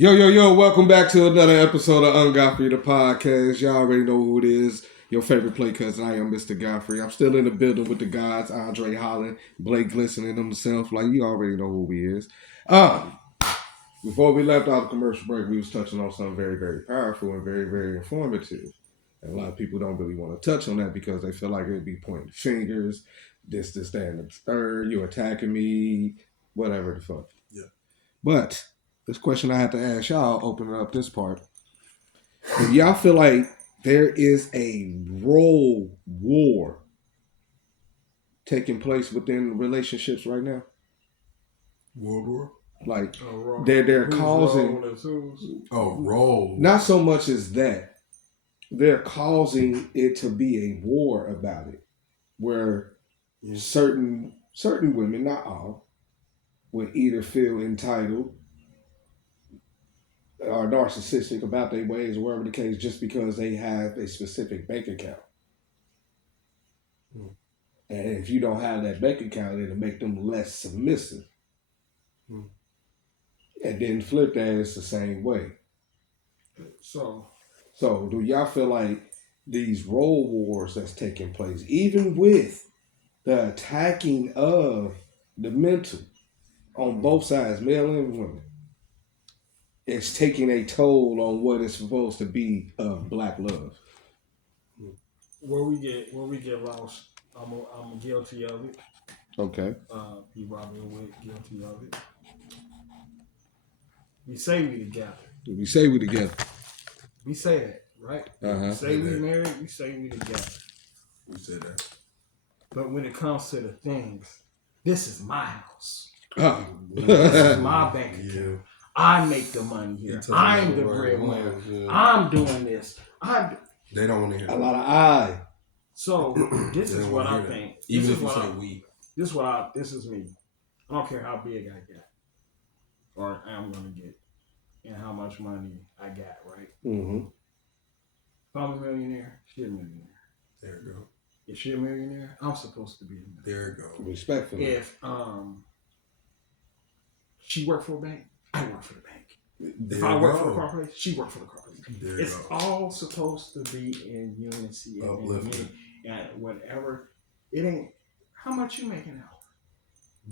Yo, welcome back to another episode of Ungodfrey, the podcast. Y'all already know who it is. Your favorite play cousin. I am Mr. Godfrey. I'm still in the building with the guys, Andre Holland, Blake glistening himself. Like, you already know who he is. Before we left out the commercial break, we was touching on something very, very powerful and very, very informative. And a lot of people don't really want to touch on that because they feel like it'd be pointing fingers, this, that, and the third, you attacking me, whatever the fuck. Yeah. But this question I have to ask y'all, opening up this part. Do y'all feel like there is a role war taking place within relationships right now? World War? Like they're causing role. Not so much as that. They're causing it to be a war about it. Where certain women, not all, would either feel entitled or narcissistic about their ways or whatever the case just because they have a specific bank account. And if you don't have that bank account, it'll make them less submissive. And then flip that, it's the same way. So do y'all feel like these role wars that's taking place, even with the attacking of the mental on both sides, male and women, it's taking a toll on what is supposed to be black love? Where we get lost, I'm guilty of it. Okay. You probably guilty of it. We say we together. We say we together. We say that, right? We say we married. We say we together. We say that. But when it comes to the things, this is my house. This is my bank account. Yeah. I make the money here. I'm the breadwinner. Yeah. I'm doing this. They don't want to hear a lot of I. So this is what I think. Even if you say we. This is me. I don't care how big I get or I'm gonna get and how much money I got, right? Mm-hmm. If I'm a millionaire, she's a millionaire. There you go. If she's a millionaire, I'm supposed to be a millionaire. There you go. Respectfully. If she worked for a bank, I work for the bank. If I work for the corporation, she worked for the corporation. It's all supposed to be in unity and whatever. It ain't how much you make an hour.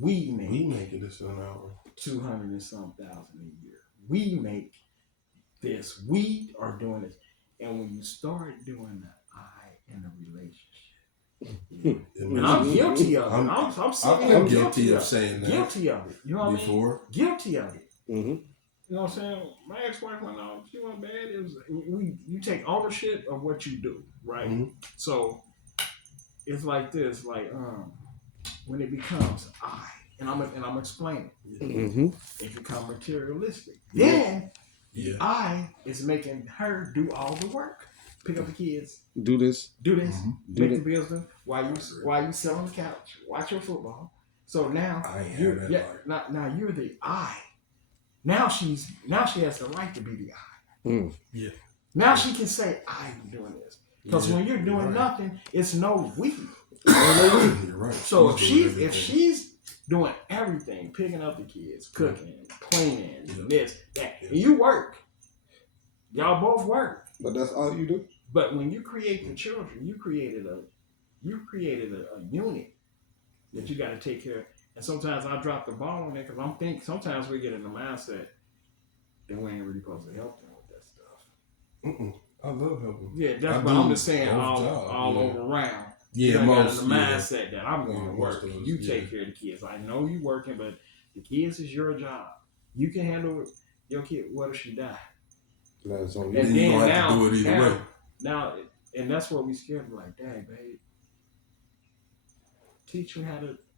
We make this an hour. 200 and some thousand a year. We make this. We are doing this. And when you start doing the I in a relationship, and I'm guilty of it. I'm guilty of saying that. Guilty of it. You know what Before? I mean? Guilty of it. Mm-hmm. You know what I'm saying? My ex-wife went out. She went bad. It was you take ownership of what you do, right? Mm-hmm. So it's like this, like when it becomes I, and I'm explaining. Mm-hmm. It becomes materialistic. Then I is making her do all the work. Pick up the kids. Do this. Mm-hmm. Make the bills done. While you sit on the couch, watch your football. So now you're the I. Now she has the right to be the I. Mm. Yeah. Now she can say I'm doing this. Because when you're doing nothing, it's no we. You're right. So if she's doing everything, picking up the kids, cooking, cleaning, this, that, and you work. Y'all both work. But that's all you do? But when you create the children, you created a unit that you got to take care of. And sometimes I drop the ball on that because sometimes we get in the mindset that we ain't really supposed to help them with that stuff. I love helping. Yeah, that's what I'm just saying all over around. Yeah, I got in the mindset that I'm going to work. You take care of the kids. I know you working, but the kids is your job. You can handle your kid. What if she die? That's on you. And then you don't have to do it either way. Now, and that's what we scared. Like, dang, babe, teach me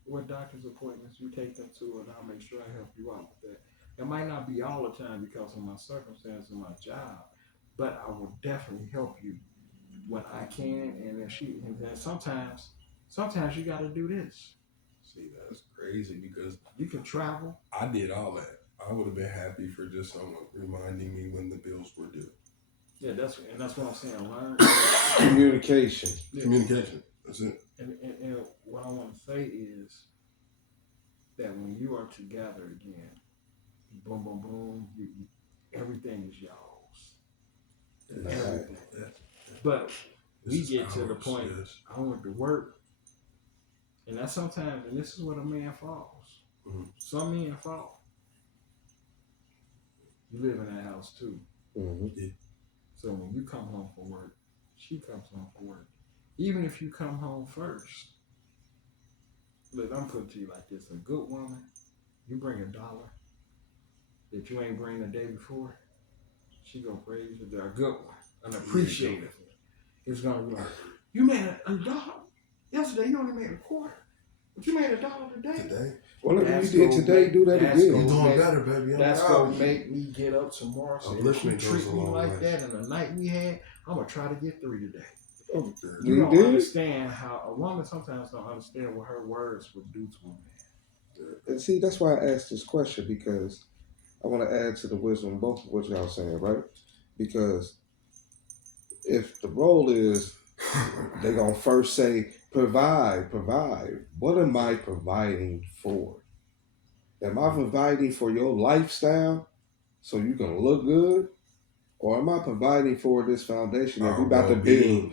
what doctor's appointments you take them to, and I'll make sure I help you out with that. It might not be all the time because of my circumstances and my job, but I will definitely help you when I can. And then sometimes you got to do this. See, that's crazy because you can travel. I did all that. I would have been happy for just someone reminding me when the bills were due. Yeah, that's what I'm saying. Learn communication. Yeah. Communication. That's it. And what I want to say is that when you are together again, boom, boom, boom, is y'all's. Right. Everything. But we This is get to the ours, point, yes. I went to work, and that's sometimes, and this is where a man falls. Mhm. Some men fall. You live in that house too. Mm-hmm. So when you come home from work, she comes home from work. Even if you come home first, look, I'm putting it to you like this: a good woman, you bring $1 that you ain't bring the day before, she gonna praise you. They're a good one, an appreciative. It's gonna be like, you made $1 yesterday. You only made $0.25, but you made $1 today. Whatever you did today, do that again. You're doing better, baby. That's gonna make me get up tomorrow. So if you Upliftment goes treat a me long like way. that, and the night we had, I'm gonna try to get 3 today. Oh, You you don't did? understand how a woman sometimes don't understand what her words would do to a man. And see, that's why I asked this question, because I want to add to the wisdom of both of what y'all saying, right? Because if the role is they're going to first say, provide, what am I providing for? Am I providing for your lifestyle so you can look good? Or am I providing for this foundation that we about to build?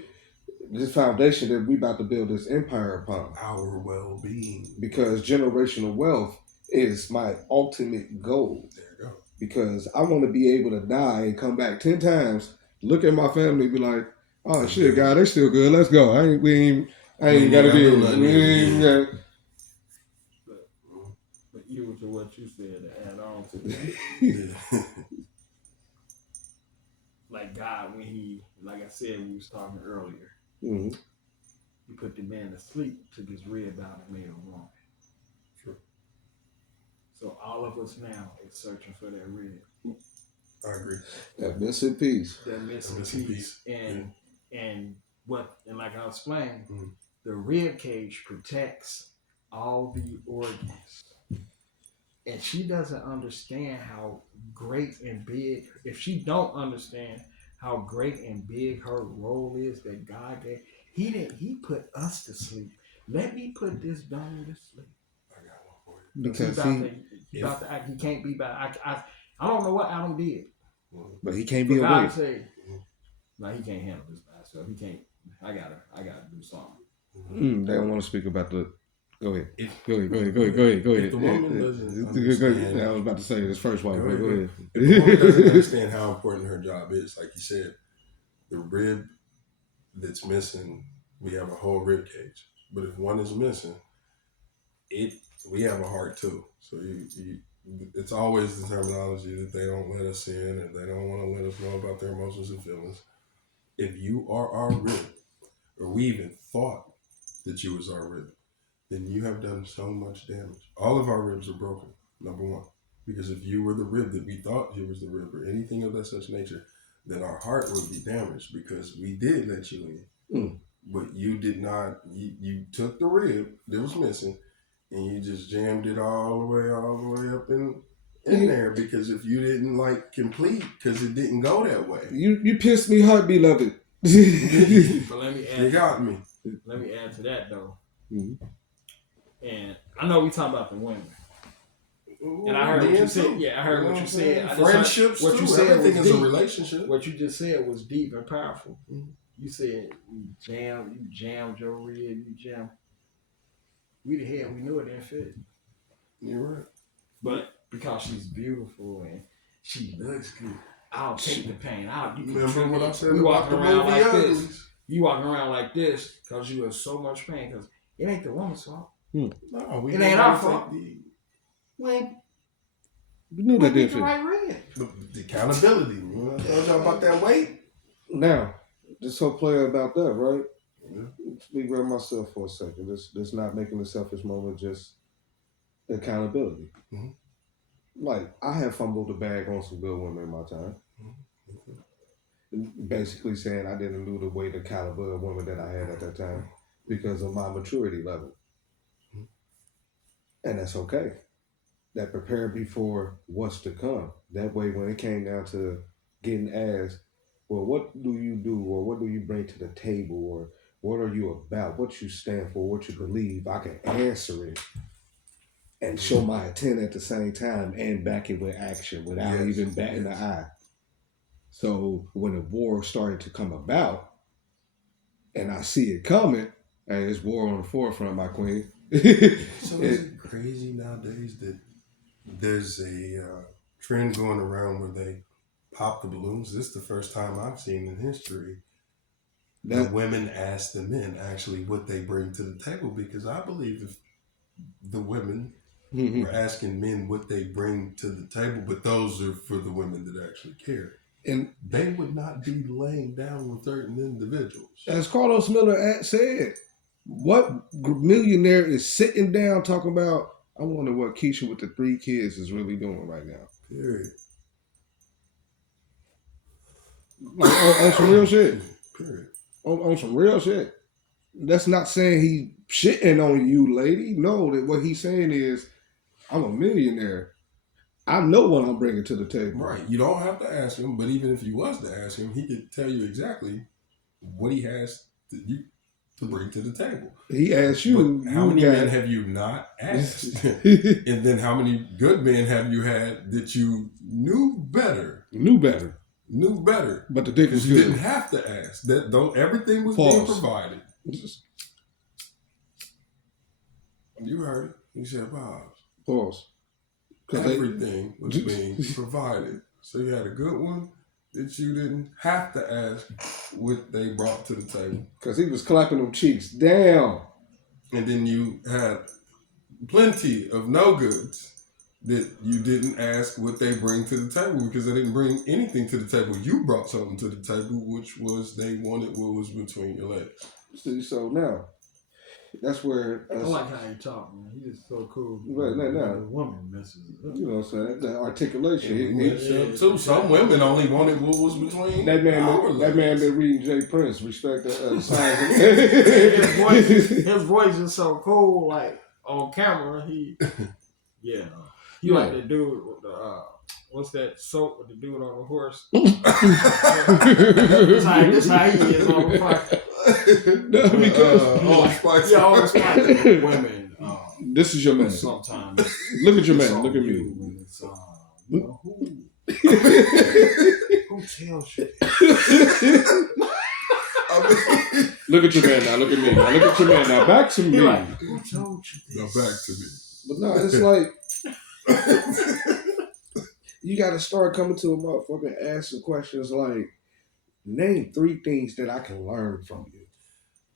This foundation that we about to build this empire upon. Our well-being. Because generational wealth is my ultimate goal. There you go. Because I want to be able to die and come back 10 times, look at my family and be like, oh shit, God, they still good. Let's go. I ain't gotta be. But even to what you said, to add on to that, like God, when He, like I said, we was talking earlier, Mm-hmm. He put the man to sleep, took his rib out and made a woman. Sure. So all of us now is searching for that rib. I agree. That missing piece. That missing piece. And like I explained, the rib cage protects all the organs. And she doesn't understand how great and big, if she don't understand how great and big her role is that God gave, he put us to sleep. Let me put this dummy to sleep. I got one for you. Because he can't be back. I don't know what Adam did. But he can't be God awake. say, no, he can't handle this by himself. He can't. I gotta do something. They don't want to speak about the. Go ahead. Go ahead. If the woman doesn't understand, I was about to say this first wife. Go ahead. If the woman doesn't understand how important her job is, like you said, the rib that's missing, we have a whole rib cage. But if one is missing, we have a heart too. So it's always the terminology that they don't let us in, and they don't want to let us know about their emotions and feelings. If you are our rib, or we even thought that you was our rib, then you have done so much damage. All of our ribs are broken, number one. Because if you were the rib that we thought you was the rib, or anything of that such nature, then our heart would be damaged, because we did let you in. But you did not, you took the rib that was missing, and you just jammed it all the way up in there, because if you didn't complete, because it didn't go that way. You pissed me hard, beloved. But let me add. You got me. Let me add to that though. Mm-hmm. And I know we talk about the women. And I heard what you said. Yeah, I heard what you said. Friendships, what you said, everything is a relationship. What you just said was deep and powerful. Mm-hmm. You said you jammed your rib, you jammed. We the hell, we knew it didn't fit. You're right. But because she's beautiful and she looks good, I'll take the pain. Remember what I said we about the around like Uglies? this. You walking around like this because you in so much pain, because it ain't the woman's fault. No, it ain't our fault. You knew that didn't fit. Right rib. The accountability. I told y'all about that weight. Now, just so clear about that, right? Yeah. Speak about myself for a second. This not making a selfish moment, just accountability. Mm-hmm. Like, I have fumbled the bag on some good women in my time. Mm-hmm. Basically saying I didn't know the weight of caliber of women that I had at that time because of my maturity level. Mm-hmm. And that's okay. That prepared me for what's to come. That way, when it came down to getting asked, well, what do you do, or what do you bring to the table, or what are you about, what you stand for, what you believe, I can answer it and show my intent at the same time and back it with action without even batting the eye. So when the war started to come about, and I see it coming, hey, it's war on the forefront, my queen. So is it crazy nowadays that there's a trend going around where they pop the balloons? This is the first time I've seen in history the women ask the men actually what they bring to the table, because I believe if the women were asking men what they bring to the table, but those are for the women that actually care, and they would not be laying down with certain individuals. As Carlos Miller said, what millionaire is sitting down talking about, I wonder what Keisha with the 3 kids is really doing right now? Period. Like, on some real shit. Period. On some real shit. That's not saying he shitting on you, lady. No, that what he's saying is, I'm a millionaire. I know what I'm bringing to the table. Right. You don't have to ask him, but even if you was to ask him, he could tell you exactly what he has to bring to the table. He asked you. But how many men have you not asked? And then how many good men have you had that you knew better? Knew better. But the dick was good. You didn't have to ask. That though everything was being provided. You heard it. He said, "Bob." Pause. Everything was being provided. So you had a good one that you didn't have to ask what they brought to the table. Because he was clapping them cheeks down. And then you had plenty of no goods that you didn't ask what they bring to the table, because they didn't bring anything to the table. You brought something to the table, which was they wanted what was between your legs. See, so now, that's where... I like how you talk, man. He is so cool. Right, now. The woman messes up. You know what I'm saying? The articulation. Too. Some women only wanted what was between that man been reading Jay Prince. Respect the signs. His voice is so cool, like, on camera, he like the dude with the, what's that soap with the dude on the horse? That's how he is on the front. All Spice women. This is your man. Sometimes. Look at your man. Look at me. Who tells you? Look at your man now. Look at me. Now look at your man now. Back to me. Like, who told you this? Now back to me. But no, it's like you got to start coming to a motherfucker and asking questions like, name 3 things that I can learn from you.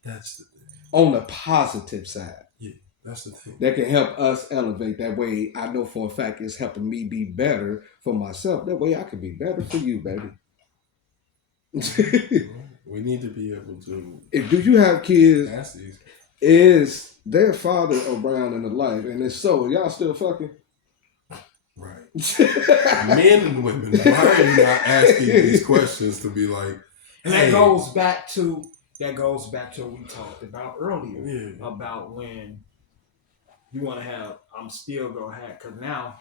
That's the thing. On the positive side. Yeah, that's the thing. That can help us elevate. That way, I know for a fact it's helping me be better for myself. That way, I can be better for you, baby. We need to be able to. Do you have kids? Ask these. Is their father around in the life? And if so, y'all still fucking? Right. Men and women, why are you not asking these questions to be like, and that goes back to what we talked about earlier. Yeah. About when you want to have, I'm still gonna have, because now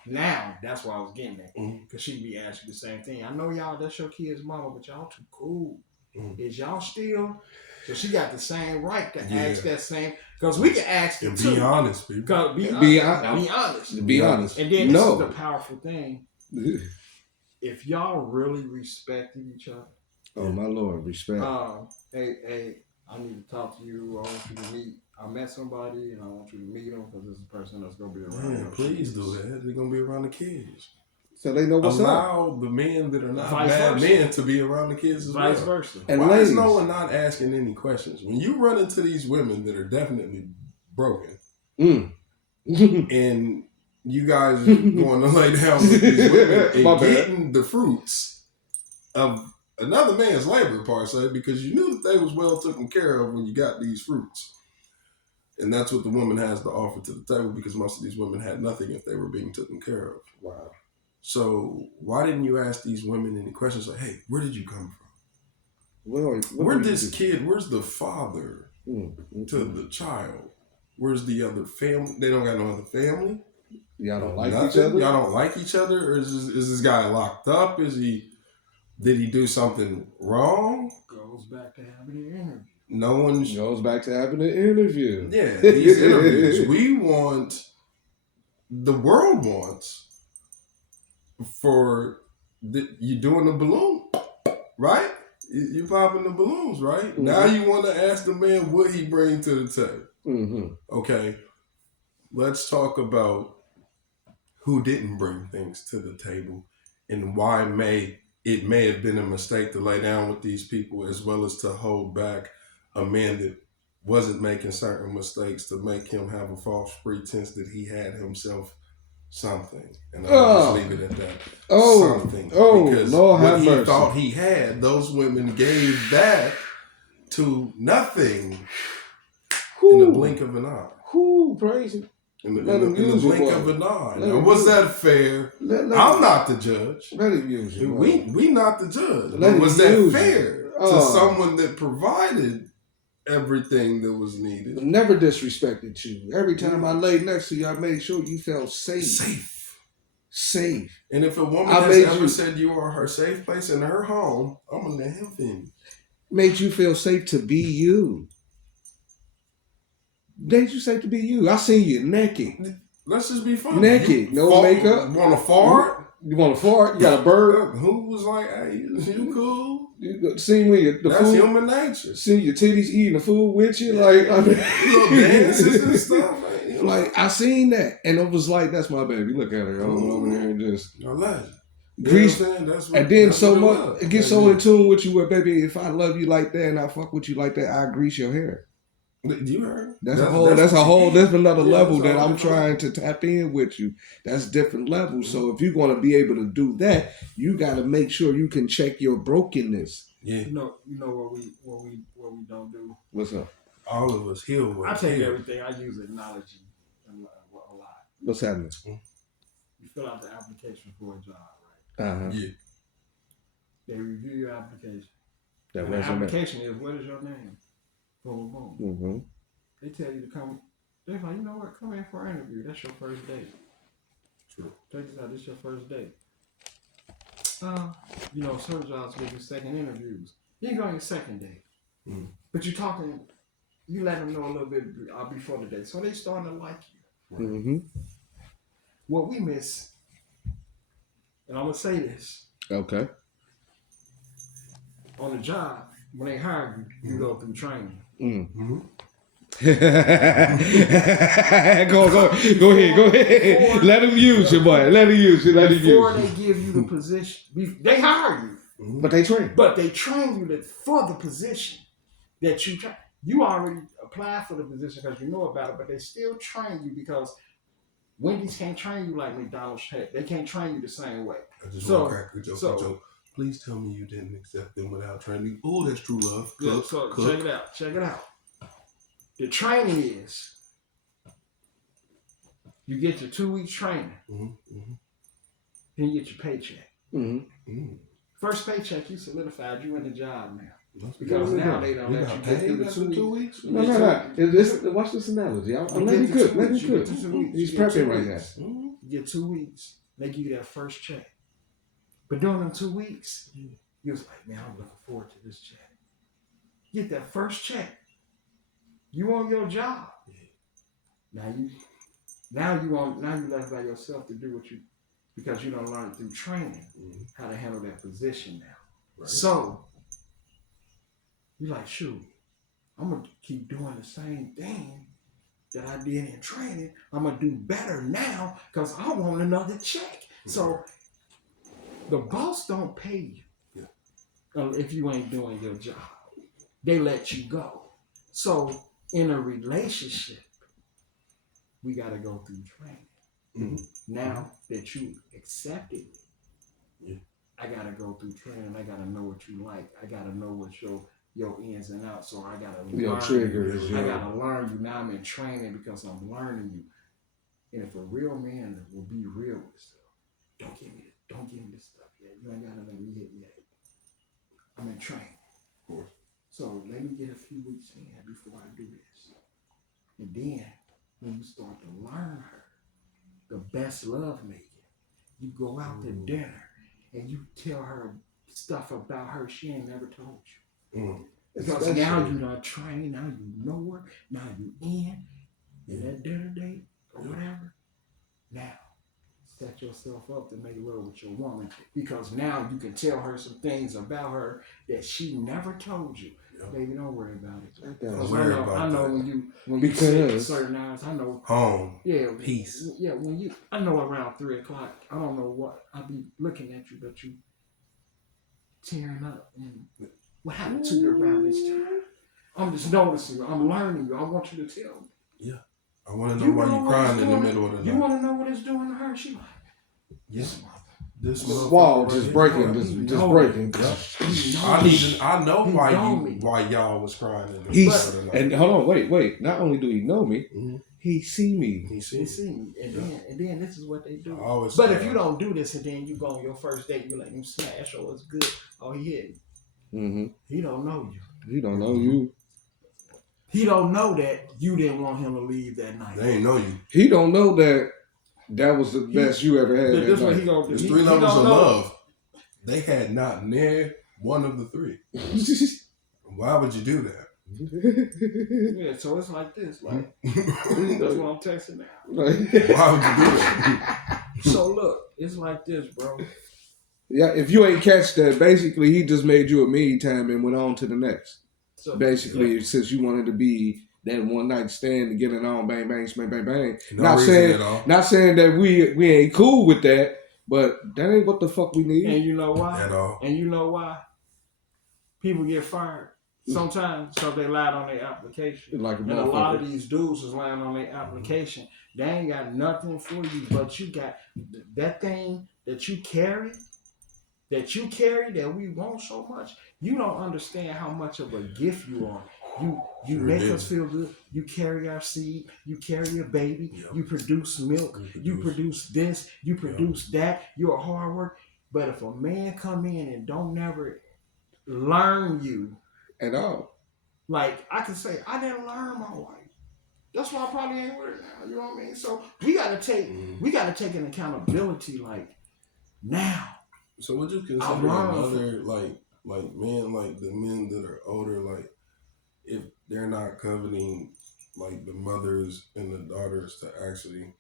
that's why I was getting at. Because she be asking the same thing. I know y'all, that's your kid's mama, but y'all too cool. Is y'all still? So she got the same right to ask that same, because we can ask and too. Be honest, people. Be honest. Be honest. And then this is the powerful thing. If y'all really respected each other. Oh my Lord, respect. Hey, I need to talk to you. I want you to meet. I met somebody and I want you to meet them because this is a person that's gonna be around. Yeah, please do that. They're gonna be around the kids. So they know what's up. Allow the men that are not bad men to be around the kids as well. Vice versa. And why ladies, is no one not asking any questions? When you run into these women that are definitely broken, and you guys are going to lay down with these women and getting the fruits of another man's labor, per se, because you knew that they was well taken care of when you got these fruits. And that's what the woman has to offer to the table, because most of these women had nothing if they were being taken care of. Wow. So why didn't you ask these women any questions like, hey, where did you come from? Where's this kid? Where's the father to the child? Where's the other family? They don't got no other family? Y'all don't like each other? Y'all don't like each other? Or is this guy locked up? Did he do something wrong? Goes back to having an interview. No one goes back to having an interview. Yeah, these interviews. The world wants for you doing the balloon. right? You popping the balloons, right? Mm-hmm. Now you want to ask the man what he brings to the table. Mm-hmm. Okay, let's talk about who didn't bring things to the table and why it may have been a mistake to lay down with these people, as well as to hold back a man that wasn't making certain mistakes to make him have a false pretense that he had himself something. And I'll just leave it at that. Something. Because Lord what have he mercy. thought he had, those women gave that to nothing in the blink of an eye. Whoo, praise him. In the blink of an eye. Now, was that fair? I'm not the judge. Let him use you. We not the judge. But was that fair to someone that provided everything that was needed? Never disrespected you. Every time I laid next to you, I made sure you felt safe. Safe. And if a woman has ever said you are her safe place in her home, I'm gonna let him finish. Made you feel safe to be you. Made you safe to be you. I seen you naked. Let's just be funny. Naked, no makeup. Want to fart? You want to fart? You got a bird? Who was like, hey, you cool? You seen when that's food, human nature. See your titties eating the food with you, like I mean, little dances and stuff. Like I seen that, and it was like, that's my baby. Look at her over there and just grease. And then so much, it gets so in tune with you. Where baby, if I love you like that and I fuck with you like that, I grease your hair. You heard? That's another level that I'm trying to tap in with you. That's different levels. Mm-hmm. So if you're going to be able to do that, you got to make sure you can check your brokenness. Yeah. You know what we don't do. What's up? All of us heal. I take everything. I use acknowledging a lot. What's happening? You fill out the application for a job, right? Uh-huh. Yeah. They review your application. The application is, what is your name? Boom, boom. Mm-hmm. They tell you to come. They're like, you know what? Come in for an interview. That's your first date. True. Check this out. This is your first date. Certain jobs give you second interviews. You go on your second date. Mm. But you're talking, you let them know a little bit before the date. So they starting to like you. Right? Mm-hmm. What we miss, and I'm going to say this. Okay. On the job, when they hire you, you go through training. Mm-hmm. Go ahead. Let him use you, boy. Before they give you the position, they hire you. Mm-hmm. But they train you for the position that you try. You already applied for the position because you know about it, but they still train you because Wendy's can't train you like McDonald's. They can't train you the same way. I just want to crack a joke. Please tell me you didn't accept them without training. Oh, that's true love. Check it out. The training is you get your 2 weeks training. Mm-hmm. Then you get your paycheck. Mm-hmm. Mm-hmm. First paycheck, you solidified you in the job now. Because now they don't let you get through the 2 weeks. No. Watch this analogy. I'm letting you cook. He's prepping right now. Mm-hmm. You get 2 weeks. They give you that first check. But during them 2 weeks, you was like, man, I'm looking forward to this check. Get that first check. You on your job. Now you left by yourself to do what you, because you don't learn through training how to handle that position now. Right. So you're like, shoot, I'm gonna keep doing the same thing that I did in training. I'm gonna do better now because I want another check. So the boss don't pay you if you ain't doing your job. They let you go. So in a relationship, we got to go through training. Mm-hmm. Now that you accepted it, I got to go through training. I got to know what you like. I got to know what your ins and outs. So I got to learn your triggers. I got to learn you. Now I'm in training because I'm learning you. And if a real man will be real with stuff, don't give me this stuff yet. You ain't got to let me hit yet. I'm in training. Of course. So let me get a few weeks in before I do this. And then when you start to learn her, the best love making, you go out to dinner and you tell her stuff about her she ain't never told you. Because now you done trained, now you know her, now you in that dinner date or whatever. Now, set yourself up to make love with your woman, because now you can tell her some things about her that she never told you. Yep. Baby, don't worry about it. Don't worry about I know that. when you say certain hours, I know home. yeah, Peace. Yeah, I know around 3:00, I don't know what I be looking at you, but you tearing up, and what happened to you around this time? I'm just noticing you. I'm learning you. I want you to tell me. Yeah. I want to know why you crying in the middle of the night. You want to know what it's doing to her? She like, yes. This wall just breaking, just breaking. Yeah. I know why y'all was crying in the middle of the night. And hold on, wait. Not only do he know me, he see me. He see me. And then this is what they do. But if you don't do this and then you go on your first date, you let him smash, oh, it's good. Oh, he hit me. He don't know you. He don't know you. He don't know that you didn't want him to leave that night. They ain't know you. He don't know that was the best you ever had. This what he gonna do. There's 3 levels of love. They had not near one of the 3. Why would you do that? Yeah, so it's like this. Like that's what I'm texting now. Why would you do that? So look, it's like this, bro. Yeah, if you ain't catch that, basically he just made you a me time and went on to the next. So, basically, since you wanted to be that one night stand to get it on, bang, bang, bang, bang, bang. No not saying that we ain't cool with that, but that ain't what the fuck we need. And you know why? At all. And you know why? People get fired sometimes because they lied on their application. And a lot of these dudes is lying on their application. They ain't got nothing for you, but you got that thing that you carry that we want so much. You don't understand how much of a gift you are. You make us feel good. You carry our seed. You carry a baby. Yep. You produce milk. You produce this. You produce that. You're a hard work. But if a man come in and don't never learn you at all, like I can say, I didn't learn my wife. That's why I probably ain't with her now. You know what I mean? So we gotta take an accountability like now. So would you consider another like men, like the men that are older, like if they're not coveting like the mothers and the daughters to actually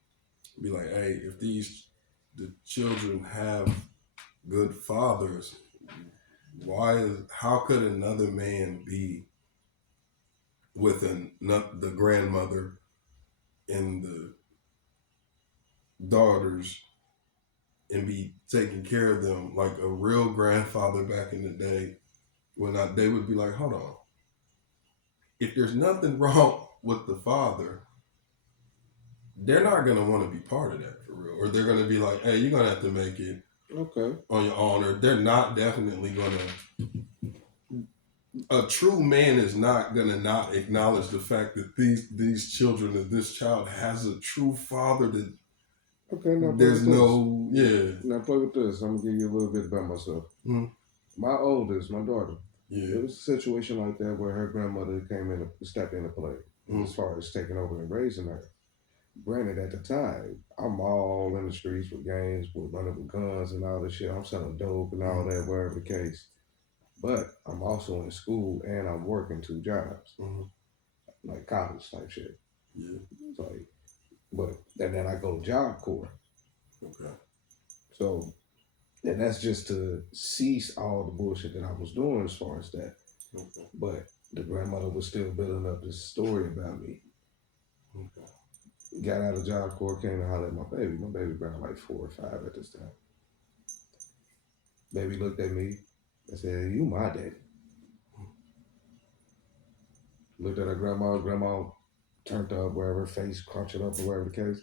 be like, hey, if the children have good fathers, how could another man be with the grandmother and the daughters and be taking care of them like a real grandfather back in the day, when they would be like, hold on, if there's nothing wrong with the father, they're not going to want to be part of that for real. Or they're going to be like, hey, you're going to have to make it on your own. Or they're not definitely going to... A true man is not going to not acknowledge the fact that these children, that this child has a true father that... Okay, now there's Now play with this. I'm going to give you a little bit about myself. Mm-hmm. My oldest, my daughter, it was a situation like that where her grandmother stepped into play as far as taking over and raising her. Granted, at the time, I'm all in the streets with gangs, with running with guns and all this shit. I'm selling dope and all that, wherever the case. But I'm also in school and I'm working 2 jobs, like college type shit. Yeah. It's like, but then I go Job Corps. Okay. So, and that's just to cease all the bullshit that I was doing as far as that. Okay. But the grandmother was still building up this story about me. Okay. Got out of Job Corps, came to holler at my baby. My baby around like 4 or 5 at this time. Baby looked at me and said, "You my daddy." Looked at her grandma turned up, wherever, face crunching up or whatever the case.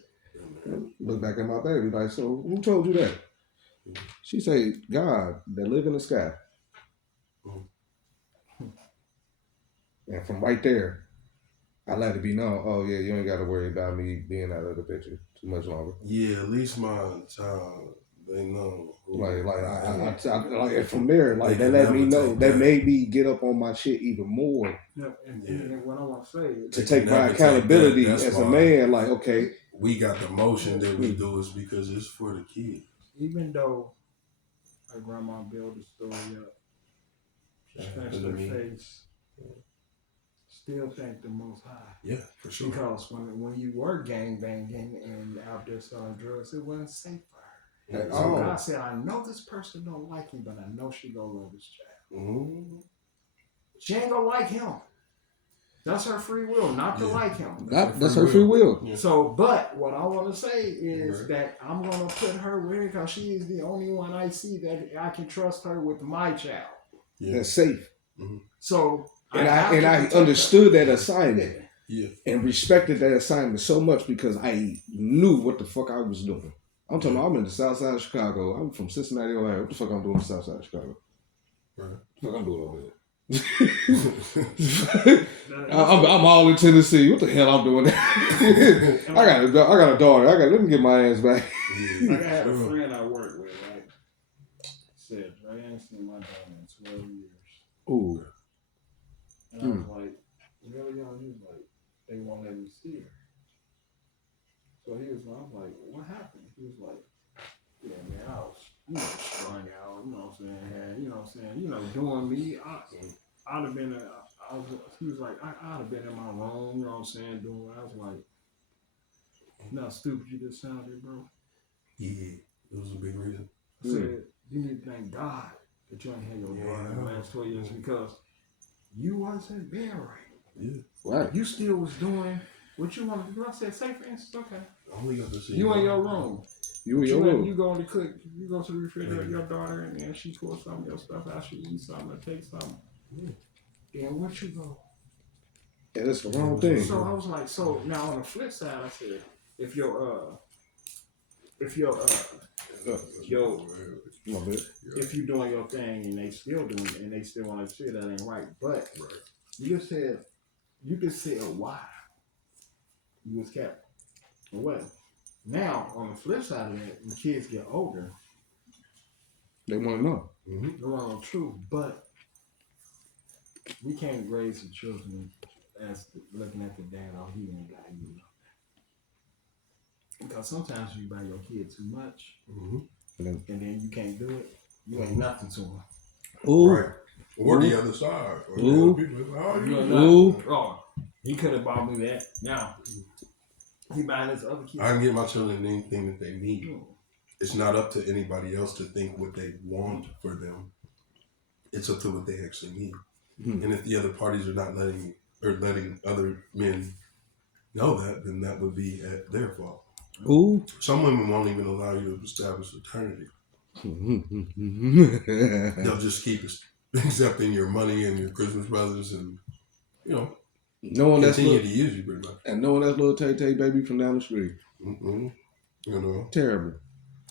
Looked back at my baby like, "So who told you that?" She said, "God that live in the sky." And from right there, I let it be known, oh yeah, you ain't got to worry about me being out of the picture too much longer. Yeah, at least my child, they know. Like from there, like they let me know. They made me get up on my shit even more. Yeah, and what I want to say to take my accountability as a man, like, okay. We got the motion that we do is because it's for the kids. Even though her grandma built the story up, she scratched her face. Still thank the Most High. Yeah, for sure. Because when you were gang banging and out there selling drugs, it wasn't safe for her. So God said, I know this person don't like him, but I know she gonna love this child. Mm-hmm. She ain't gonna like him. That's her free will, not to like him. That's her free will. Yeah. So, but what I want to say is that I'm going to put her with her because she is the only one I see that I can trust her with my child. Yeah. That's safe. Mm-hmm. So, I understood that assignment Yeah. and respected that assignment so much because I knew what the fuck I was doing. I'm talking about I'm in the south side of Chicago. I'm from Cincinnati, Ohio. What the fuck I'm doing in the south side of Chicago? Right. What the fuck I'm doing over there? I'm all in Tennessee. What the hell I'm doing there? I got a daughter. Let me get my ass back. Like I had a friend I worked with, right? Said, I ain't seen my daughter in 12 years. Ooh. And I was like, really young? He was like, they won't let me see her. So I was like, what happened? He was like, yeah, man, I was, strung out, doing me. I'd have been, he was like, I'd have been in my room, doing what I was like, you know how stupid you just sounded, bro? Yeah, it was a big reason. I said, you need to thank God that you ain't had your daughter in the last 12 years because you wasn't there right. Yeah. Right. You still was doing what you wanted to do. I said, say for instance, okay. I only got to see you in your room. You in your room. You go to cook. You go to the refrigerator, your daughter, and then she pulls some of your stuff out. She eat something or take something. Yeah. Then what you go? Yeah, that's the wrong thing. So I was like, so now on the flip side, I said, if you doing your thing and they still doing it and they still want to say that ain't right, but you could say why you was kept away. Now on the flip side of it, when kids get older, they want to know. They want to know truth, but we can't raise the children as looking at the dad, oh, he ain't got you. Because sometimes you buy your kid too much, and then you can't do it. You ain't nothing to them. Ooh. Right. Or the other side. Or Ooh. the other people. Ooh. Oh, he could have bought me that. Now, he buying his other kids. I can get my children anything that they need. It's not up to anybody else to think what they want for them. It's up to what they actually need. And if the other parties are not letting other men know that, then that would be at their fault. Ooh. Some women won't even allow you to establish eternity. They'll just keep accepting your money and your Christmas presents and, knowing continue to use you pretty much. And knowing that little Tay-Tay baby from down the street. Terrible.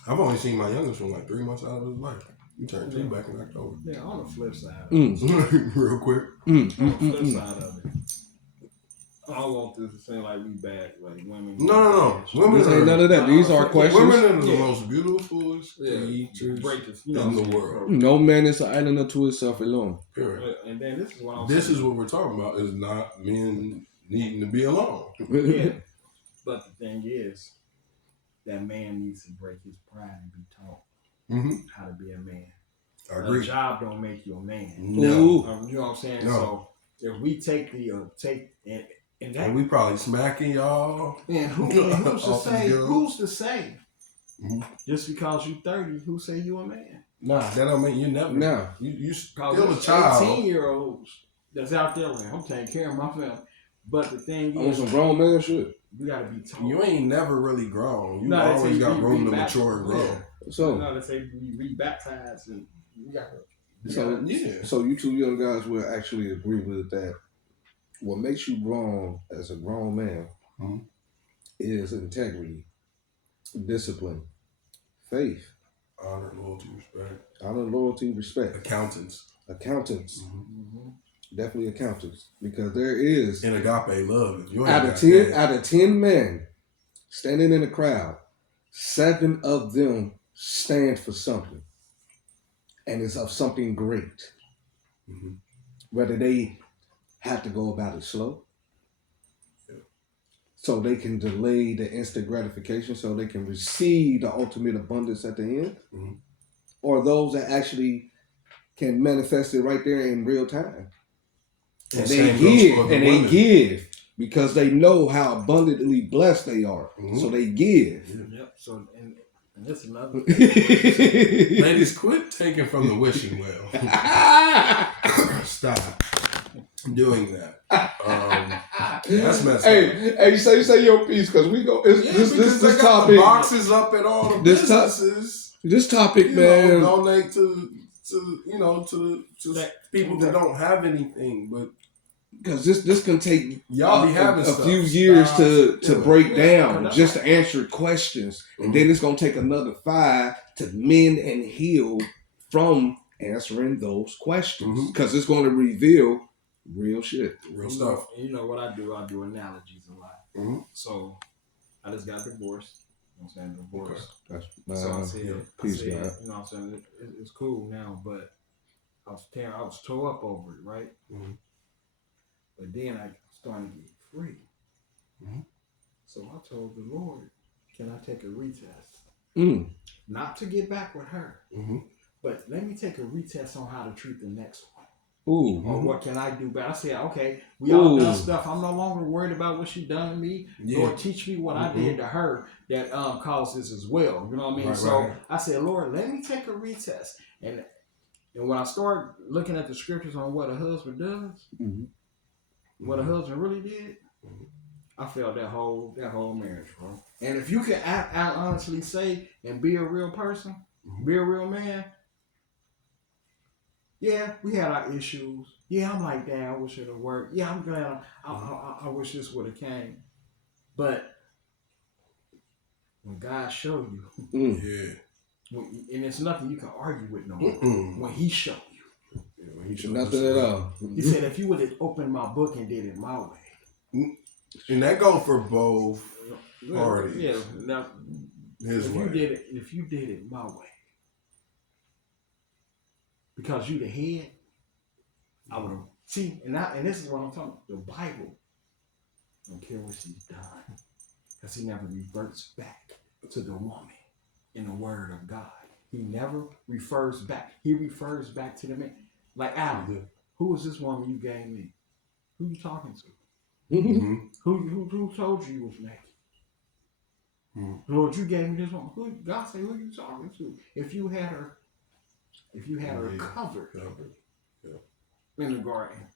I've only seen my youngest from like 3 months out of his life. He turned 2 back in October. Yeah, on the flip side. Real quick. On the flip side of it. I don't want this to seem like we bad, like women. No. Women ain't none of that. These are questions. Women are the most beautiful creatures in the world. No man is an island unto itself alone. Period. And then this is what I'm This saying. is what we're talking about, is not men needing to be alone. Yeah. But the thing is, that man needs to break his pride and be taught how to be a man. I agree. A job don't make you a man. No. You know what I'm saying? No. So if we take and we probably smacking y'all. And who's to say? Who's to say? Just because you 30, who say you a man? Nah, that don't mean you never. Nah. You still a child. 18-year-olds that's out there like, I'm taking care of my family. But the thing is, some grown man shit. You gotta be taught. You ain't never really grown. You always got room to mature and grow. Yeah. So they say we rebaptized and you gotta. So you two young guys will actually agree with that. What makes you grown as a grown man is integrity, discipline, faith, honor, loyalty, respect. Honor, loyalty, respect. Accountants. Definitely accountants, because there is and agape love. Out of 10 men standing in a crowd, 7 of them stand for something, and it's of something great. Whether they have to go about it slow, so they can delay the instant gratification, so they can receive the ultimate abundance at the end, or those that actually can manifest it right there in real time. And they give because they know how abundantly blessed they are. So they give. Yep. So and And this is another thing. Ladies, quit taking from the wishing well. Stop doing that. That's messed up. Hey, you say your piece because we go. This topic. The boxes up at all the businesses. This topic, man. Donate to people that don't have anything, but. Because this can take y'all be having a few years to break down just to answer questions, and then it's gonna take another 5 to mend and heal from answering those questions. Because it's gonna reveal real shit, real stuff. You know what I do? I do analogies a lot. So I just got divorced. You know what I'm saying? Divorced. Okay. So I said, peace, God. You know what I'm saying? It's cool now, but I was tore up over it, right? But then I started to get free. So I told the Lord, can I take a retest? Not to get back with her, but let me take a retest on how to treat the next one. Or what can I do? But I said, okay, we all done stuff. I'm no longer worried about what she done to me. Lord, teach me what I did to her that caused this as well. You know what I mean? So I said, Lord, let me take a retest. And when I started looking at the scriptures on what a husband does, what a husband really did, I felt that whole marriage, bro. And if you can honestly say and be a real person, be a real man, yeah, we had our issues. Yeah, I'm like, damn, I wish it had worked. Yeah, I'm glad. I wish this would have came. But when God showed you, and it's nothing you can argue with no more. When He showed you. Nothing at all. He said, if you would have opened my book and did it my way. And that goes for both parties. Yeah. Now, His way. If you did it my way, because you the head, I would have. See, and this is what I'm talking about. The Bible don't care what she's done. Because He never reverts back to the woman in the Word of God. He never refers back. He refers back to the man. Like Adam, who is this woman you gave me? Who you talking to? Who told you you was naked? Lord, you gave me this woman. God said, who you talking to? If you had her covered in the garden,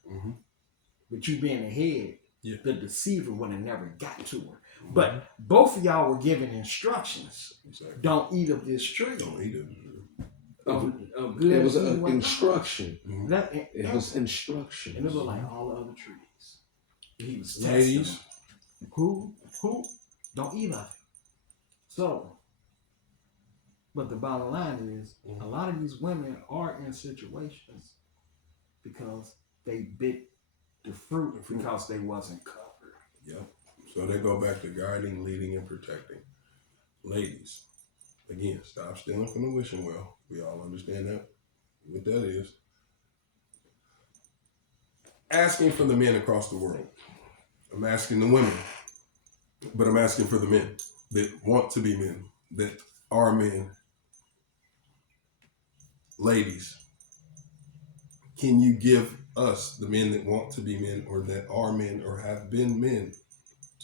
but you being the head, the deceiver would have never got to her. But both of y'all were given instructions. Don't eat of this tree. Don't eat of it. It was an instruction. It was instruction. And it was like all the other trees. He was ladies, who don't eat of it. So, but the bottom line is, a lot of these women are in situations because they bit the fruit because they wasn't covered. Yep. So they go back to guiding, leading, and protecting. Ladies, again, stop stealing from the wishing well. We all understand that, what that is. Asking for the men across the world. I'm asking the women, but I'm asking for the men that want to be men, that are men. Ladies, can you give us, the men that want to be men or that are men or have been men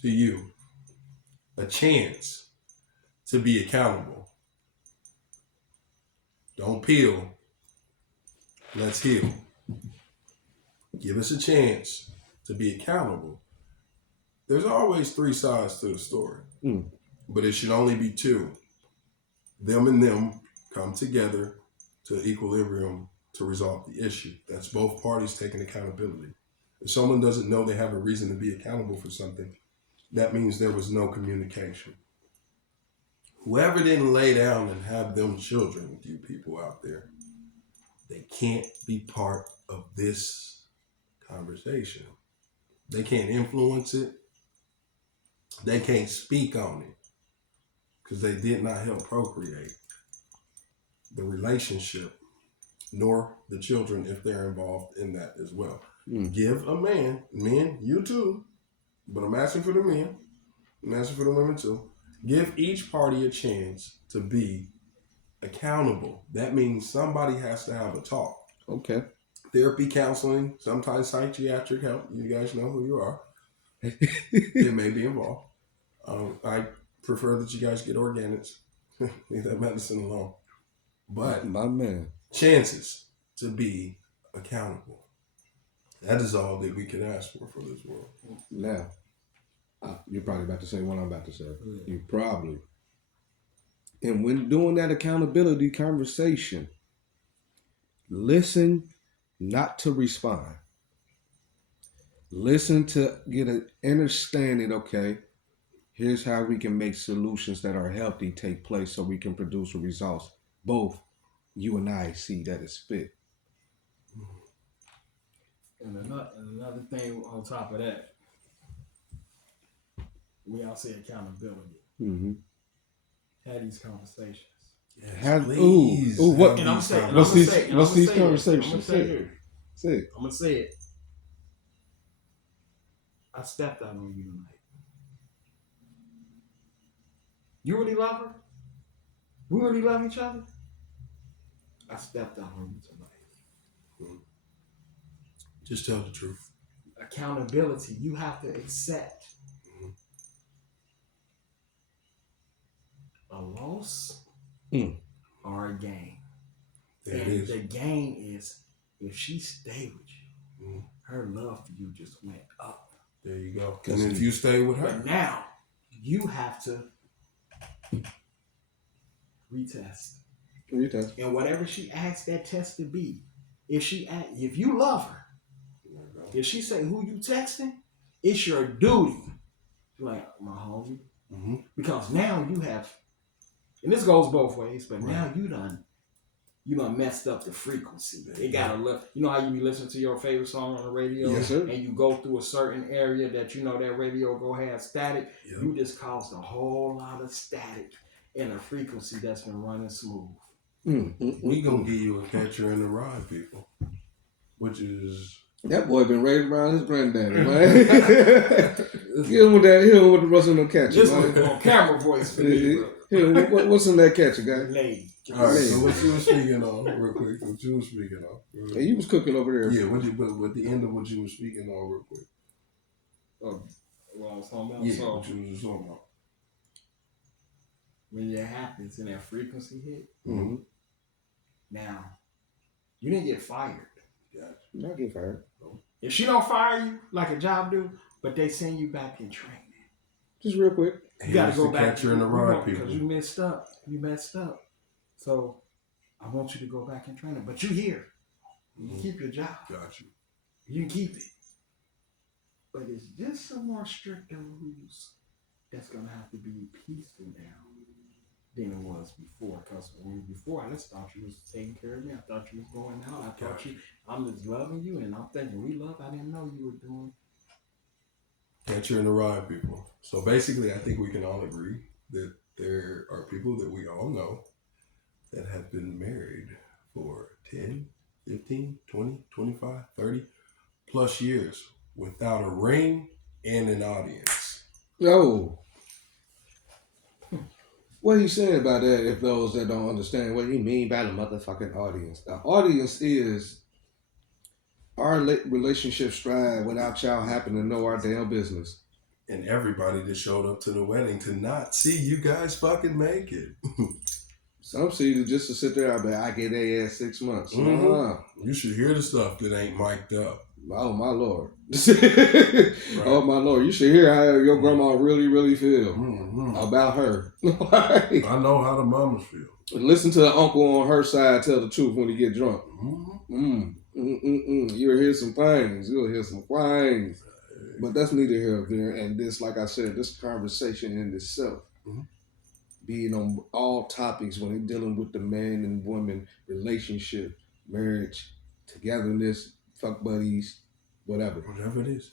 to you, a chance to be accountable? Don't peel. Let's heal. Give us a chance to be accountable. There's always 3 sides to the story, but it should only be 2. Them and them come together to equilibrium to resolve the issue. That's both parties taking accountability. If someone doesn't know they have a reason to be accountable for something, that means there was no communication. Whoever didn't lay down and have them children with you people out there, they can't be part of this conversation. They can't influence it. They can't speak on it because they did not help procreate the relationship, nor the children if they're involved in that as well. Give a man, men, you too, but I'm asking for the men, I'm asking for the women too. Give each party a chance to be accountable. That means somebody has to have a talk. Okay. Therapy, counseling, sometimes psychiatric help. You guys know who you are. It may be involved. I prefer that you guys get organics. Leave that medicine alone. But My man. chances to be accountable. That is all that we can ask for this world. Now, you're probably about to say what I'm about to say. Yeah. You probably. And when doing that accountability conversation, listen not to respond. Listen to get an understanding, okay, here's how we can make solutions that are healthy take place so we can produce the results. Both you and I see that is fit. And another thing on top of that, we all say accountability. Mm-hmm. Have these conversations. Yes, please. What? And I'm saying, what's these conversations? I'm Say it. gonna say it. I stepped out on you tonight. You really love her? We really love each other? I stepped out on you tonight. Just tell the truth. Accountability. You have to accept a loss or a gain. There And it is. the gain is if she stayed with you, her love for you just went up. There you go. And if you stay with her. But now you have to retest. And whatever she asks that test to be, if you love her, if she say who you texting, it's your duty. Like my homie, because now you have, and this goes both ways. But now you done messed up the frequency. It gotta look. You know how you be listening to your favorite song on the radio, yes, sir. and you go through a certain area that you know that radio go have static. Yep. You just caused a whole lot of static in a frequency that's been running smooth. We gonna give you a catcher in the rye, people, which is that boy been raised around his granddaddy, man. Hit him with the what's in the catcher. This one on camera voice for me, what's in that catcher, guy? Lady. all right. So what you were speaking on, real quick. What you were speaking on? Hey, you was cooking over there. Yeah. But the end of what you were speaking on, real quick. What I was talking about. Yeah. So What you was talking about. when that happens and that frequency hit, now you didn't get fired. Gotcha. Not get fired. If she don't fire you like a job do, but they send you back in training, just real quick. you got to go back catcher in the rye, people. because you messed up. You messed up. So I want you to go back in training, but you here. You can keep your job. Got you. You can keep it. But it's just some more stricter rules that's gonna have to be peaceful now than it was before. Because before I just thought you was taking care of me. I thought you was going out. I thought I'm just loving you, and I'm thinking we love. I didn't know you were doing. Catcher in the rye, people. So basically, I think we can all agree that there are people that we all know that have been married for 10, 15, 20, 25, 30 plus years without a ring and an audience. Oh. What he saying about that, if those that don't understand what he mean by the motherfucking audience. The audience is our relationship stride without y'all happen to know our damn business. And everybody that showed up to the wedding to not see you guys fucking make it. Some see it just to sit there, I get their ass 6 months. You should hear the stuff that ain't mic'd up. Oh my Lord. Oh my Lord. You should hear how your grandma really, really feel about her. I know how the mamas feel. Listen to the uncle on her side tell the truth when he get drunk. You'll hear some things. But that's neither here nor there. And this, like I said, this conversation in itself, being on all topics when they're dealing with the man and woman relationship, marriage, togetherness, fuck buddies, whatever. Whatever it is.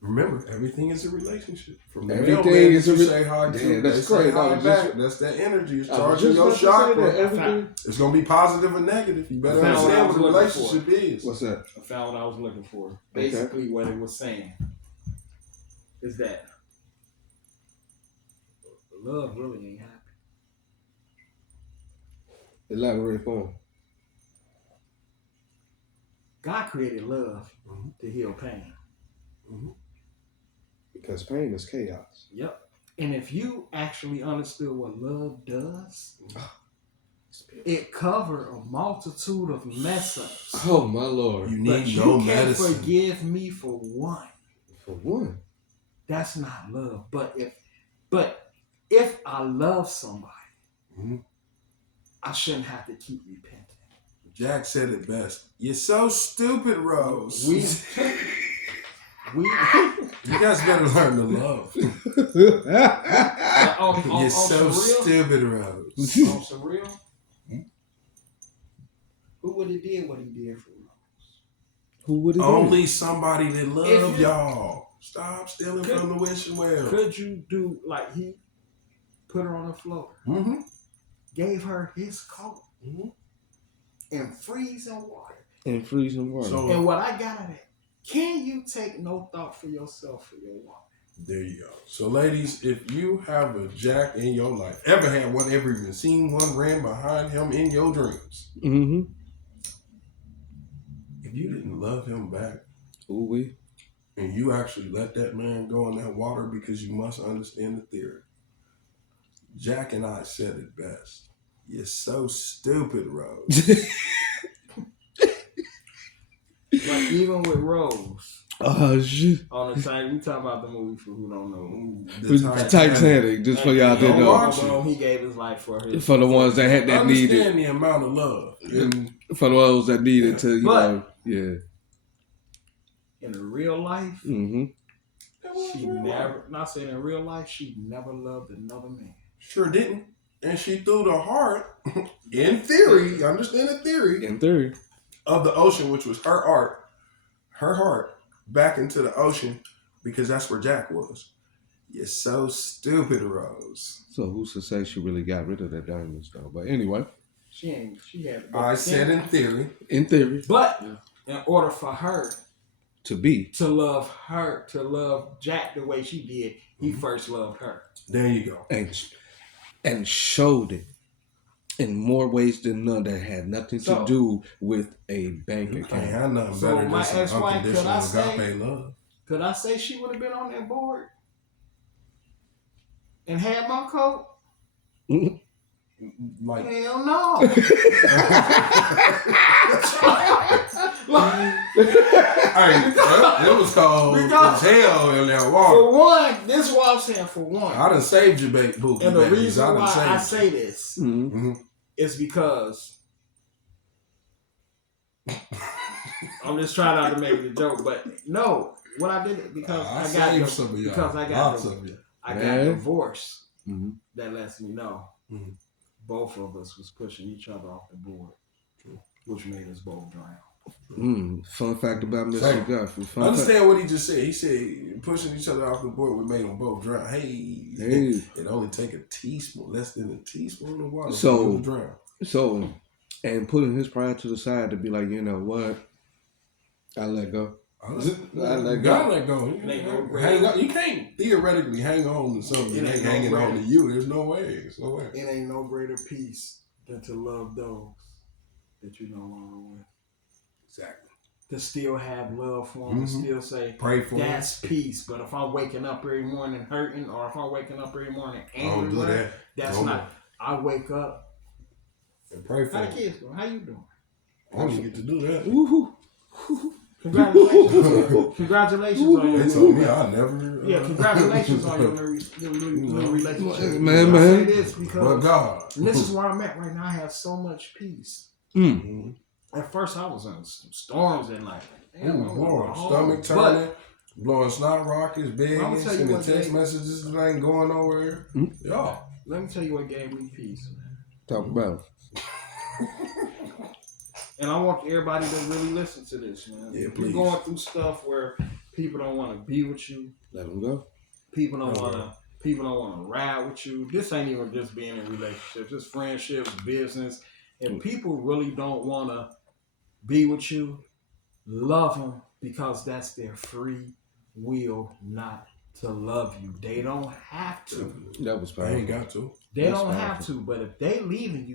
Remember, everything is a relationship. From the Everything mailman is a say hi to. Damn, that's they say great. hi back. That's that energy. It's charging your chakra. It's gonna be positive or negative. You better understand what a relationship is. What's that? I found what I was looking for. Basically, what it was saying is that love really ain't happy. Elaborate for him. God created love to heal pain. Because pain is chaos. Yep. And if you actually understood what love does, it covers a multitude of mess ups. Oh my Lord! You But need you no can't medicine. forgive me for one. For one, That's not love. But if I love somebody, Mhm. I shouldn't have to keep repenting. Jack said it best. You're so stupid, Rose. We You guys better learn to love. You're so stupid, Rose. On some real, who would have did what he did for Rose? Who would it Only somebody that If love you- y'all. Stop stealing from the wishing well. Could you do like he put her on the floor, Mm-hmm. gave her his coat Mm-hmm. and freezing water? in freezing water? So And what I got at it, can you take no thought for yourself for your woman? there you go. So ladies, if you have a Jack in your life, ever had one, ever even seen one, ran behind him in your dreams, Mm-hmm. if you didn't love him back, Ooh wee. and you actually let that man go in that water, because you must understand the theory. Jack and I said it best. You're so stupid, Rose. Like even with Rose Oh shit! on the time, we talk about the movie for who don't know. The Titanic, just for y'all didn't Don't know. watch it. He gave his life for his. For the ones that had that Understand needed, the amount of love. And for those that needed to, you But- know, yeah. In real life, Mm-hmm. she never. Not saying in real life, she never loved another man. sure didn't. And she threw the heart, in theory, understand the theory, In theory. of the ocean, which was her heart, back into the ocean, because that's where Jack was. You're so stupid, Rose. So who's to say she really got rid of that diamonds though? But anyway, She ain't. She had. I said in theory. in theory, But in order for her to be. to love Jack the way she did, he first loved her. There you go. And showed it in more ways than none that had nothing to So- do with a bank You can't account. have nothing So better my than some ex-wife, could I unconditional say- agape love. Could I say she would have been on that board and had my coat? Like, Hell no. hey, it was cold Because- as hell in that water. For one, this is what I'm saying. For one, I done saved you, boo. and the reason why I say this Mm-hmm. is because I'm just trying not to make it a joke, but no, what I did it because I got saved some of y'all. because I got Lots of you. I got Man. divorced. Mm-hmm. That lets me know Mhm. both of us was pushing each other off the board, which made us both drown. Fun fact about Mr. Same. Godfrey. Fun Understand what he just said. He said pushing each other off the board would make them both drown. Hey, it only take a teaspoon, less than a teaspoon of water So- for you to drown. fact. So, and putting his pride to the side to be like, you know what? I let go. I let go. gotta let go. Let go. Hang on. You can't theoretically hang on to something It that ain't ain't no hanging on brainer. to you. There's no way. There's no way. It ain't no greater peace than to love those that you no longer with. Exactly. To still have love for them, Mhm. to still say Pray for that's peace. But if I'm waking up every morning hurting, or if I'm waking up every morning them. Don't angry, do that. that's Don't not. I wake up. And pray for How the them. kids doing? How you doing? I don't even get to do that. Woohoo! Congratulations! Congratulations on They your told me I never. yeah. Congratulations on your new relationship. Man. I say this But because God. and this is where I'm at right now. I have so much peace. Mm. Mhm. At first, I was in some storms and like, damn, Ooh, I'm Lord, going home. stomach But turning, blowing snot rockets, big, I'ma tell you sending what, text Jay. messages that ain't going nowhere. Mm. Y'all. let me tell you what gave me peace, man. Talk about it. And I want everybody to really listen to this, man. Yeah, You're please. going through stuff where people don't want to be with you. Let him go. People don't Okay. want to. People don't want to ride with you. This ain't even just being in relationships. It's friendships, business. If people really don't want to be with you, love them because that's their free will not to love you. They don't have to. That was I ain't powerful. got to. They That's don't have powerful. to. But if they leaving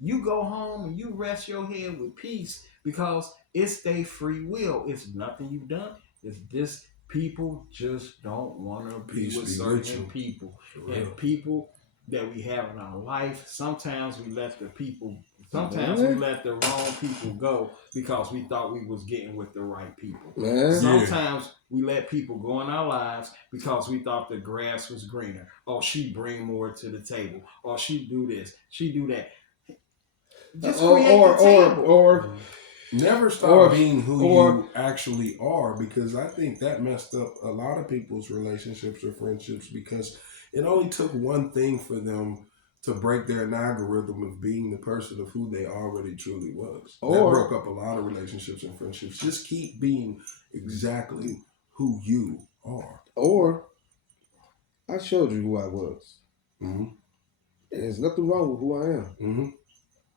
you go home and you rest your head with peace because it's their free will. It's nothing you've done. It's this. People just don't want to be Peace with be certain with you. people. For real. And people that we have in our life, sometimes we let the wrong people go because we thought we was getting with the right people. Man. Sometimes we let people go in our lives because we thought the grass was greener. Or she bring more to the table. Or she do this, she do that. Just create the table. Or never stop or- being who or- you actually are, because I think that messed up a lot of people's relationships or friendships, because it only took one thing for them to break their algorithm of being the person of who they already truly was. That broke up a lot of relationships and friendships. Just keep being exactly who you are. Or I showed you who I was. Mm-hmm. And there's nothing wrong with who I am. Mm-hmm.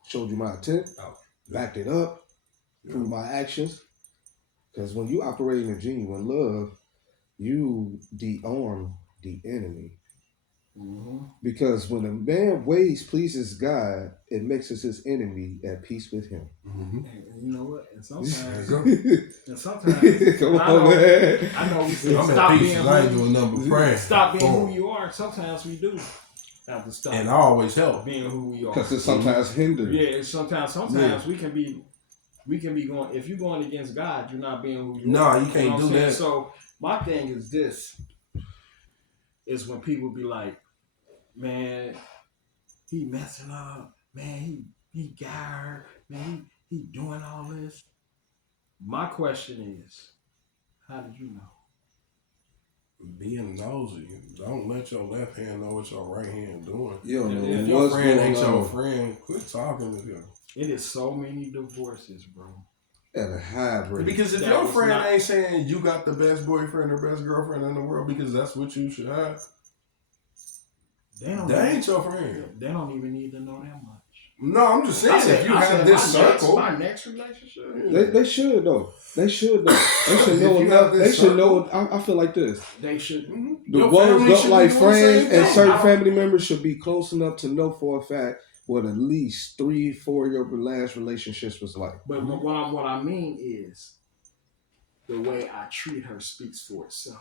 Showed you my intent, backed it up, through my actions. Because when you operate in genuine love, you de-arm the enemy. Mm-hmm. Because when a man ways pleases God, it makes us his enemy at peace with him. Mm-hmm. And you know what? And sometimes, Come on, man. I know we said I'm stop at being peace. I ain't doing nothing but praying. Stop being who you are. Sometimes we do have to stop. And I always help being who we are. Because it's sometimes hindered. Yeah, sometimes we can be going. If you're going against God, you're not being who you No, are. you can't do that. So my thing is this: is when people be like, "Man, he messing up. Man, he got her. Man, he doing all this." My question is, how did you know? being nosy. Don't let your left hand know what your right hand doing. You don't know If your what's friend going ain't your on. friend, quit talking to him. It is so many divorces, bro. At a high rate. Because if That your was friend not- ain't saying you got the best boyfriend or best girlfriend in the world because that's what you should have, that ain't your friend. They don't even need to know that much. No, I'm just saying, if you have this circle. My next relationship. They should though. They should know. They should know If you enough. have They this should know. circle. I feel like this. They should. Mm-hmm. The Your ones family look should like be doing the same friends and thing. certain family members should be close enough to know for a fact what at least 3-4 of your last relationships was like. But what I mean is, the way I treat her speaks for itself.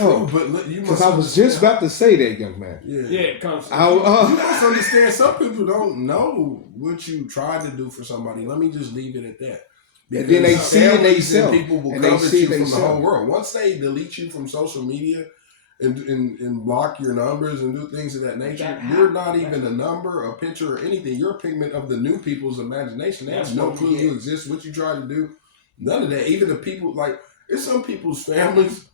Oh, but look, you because must I was just about to say that, young man. Yeah, because You must understand, some people don't know what you tried to do for somebody. Let me just leave it at that. And then they see it families and themselves. people will And they covet see you from the themselves. whole world. Once they delete you from social media and block your numbers and do things of that nature, you're not even a number, a picture, or anything. You're a pigment of the new people's imagination. They have no clue you exist, what you try to do. None of that. Even the people, like, it's some people's families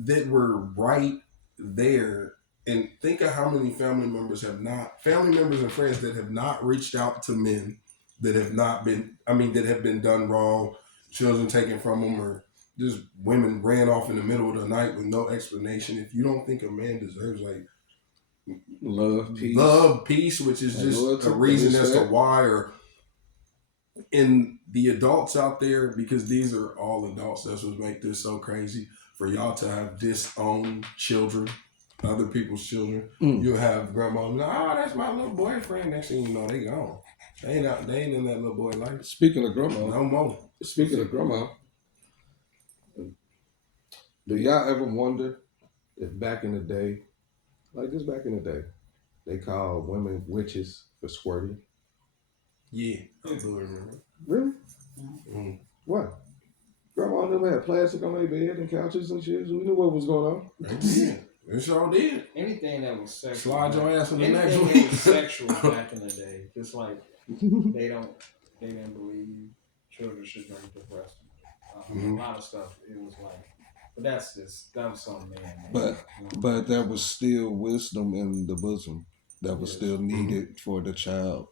that were right there, and think of how many family members and friends that have not reached out to men that have been done wrong, children taken from them, or just women ran off in the middle of the night with no explanation. If you don't think a man deserves love, peace, which is just a reason as to why, or in the adults out there, because these are all adults, that's what make this so crazy. For y'all to have disowned children, other people's children, you'll have grandma, oh, that's my little boyfriend. Next thing you know, they gone. They ain't in that little boy life. Speaking of grandma, no more. Speaking of grandma, do y'all ever wonder if back in the day, they called women witches for squirting? Yeah, I do remember. Really? Mm-hmm. What? Grandma never had plastic on their bed and couches and shit. So we knew what was going on. They did. It sure did. Anything that was sexual. Slide your ass in the next anything week. that was sexual back in the day, just like they didn't believe children should drink the breast milk. A lot of stuff. It was like, but that was something man. But there was still wisdom in the bosom that was still needed for the child.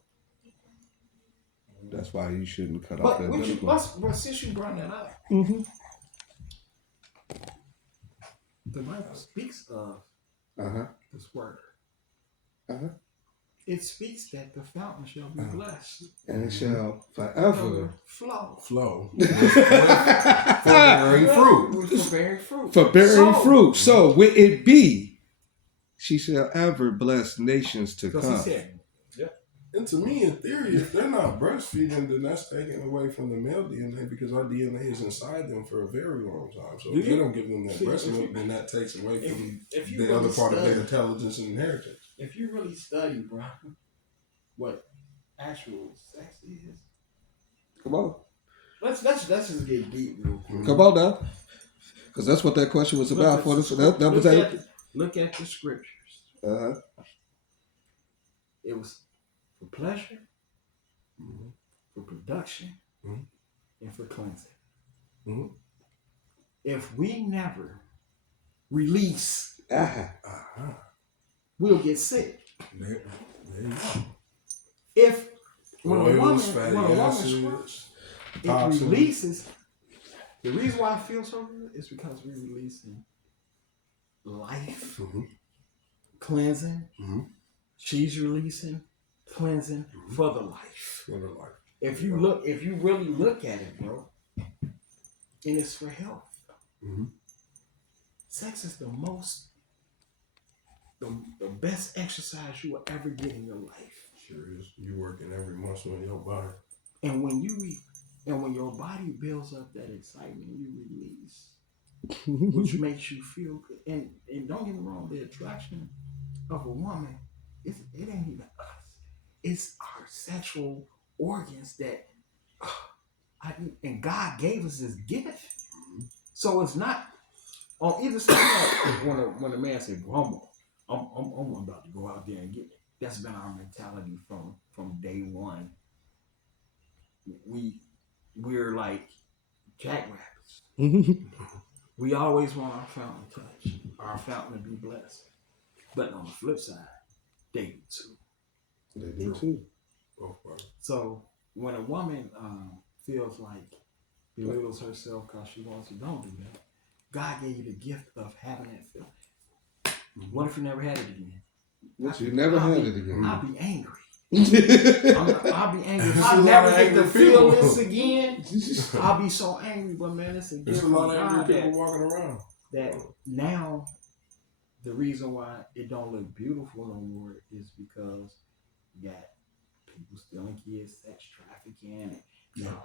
That's why you shouldn't cut off that umbilical. But since you brought that up, the Bible speaks of the squirt. It speaks that the fountain shall be blessed. And it shall forever flow. For bearing fruit. For bearing fruit. So will it be, she shall ever bless nations to come. He said, And to me, in theory, if they're not breastfeeding, then that's taken away from the male DNA because our DNA is inside them for a very long time. So if they don't give them that breast milk, then that takes away from the other part of their intelligence and inheritance. If you really study, bro, what actual sex is, Come on. let's just get deep real quick. Come on now. Because that's what that question was about. Look at the scriptures. Uh-huh. It was for pleasure, for production, and for cleansing. If we never release, we'll get sick. There you go. If when a woman acids, it releases, the reason why I feel so good is because we're releasing life, cleansing. She's releasing, cleansing for the life. For the life. If you really look at it, bro, and it's for health. Sex is the best exercise you will ever get in your life. Sure is. You working every muscle in your body. And when your body builds up that excitement, you release, which makes you feel good. And don't get me wrong, the attraction of a woman, it ain't even us. It's our sexual organs that, and God gave us this gift. So it's not on either side. When a man says, "Well, I'm about to go out there and get it," that's been our mentality from day one. We're like jackrabbits. We always want our fountain touch, our fountain to be blessed. But on the flip side, they do too. They do too. So when a woman feels like belittles herself because she wants to, don't do that. God gave you the gift of having that feeling. What if you never had it again? You never had it again. I'll be angry. I'll be angry. If I never get to feel this again, I'll be so angry. But man, it's a gift. There's a lot of angry people walking around. That now, the reason why it don't look beautiful no more is because you got people stealing kids, sex trafficking, and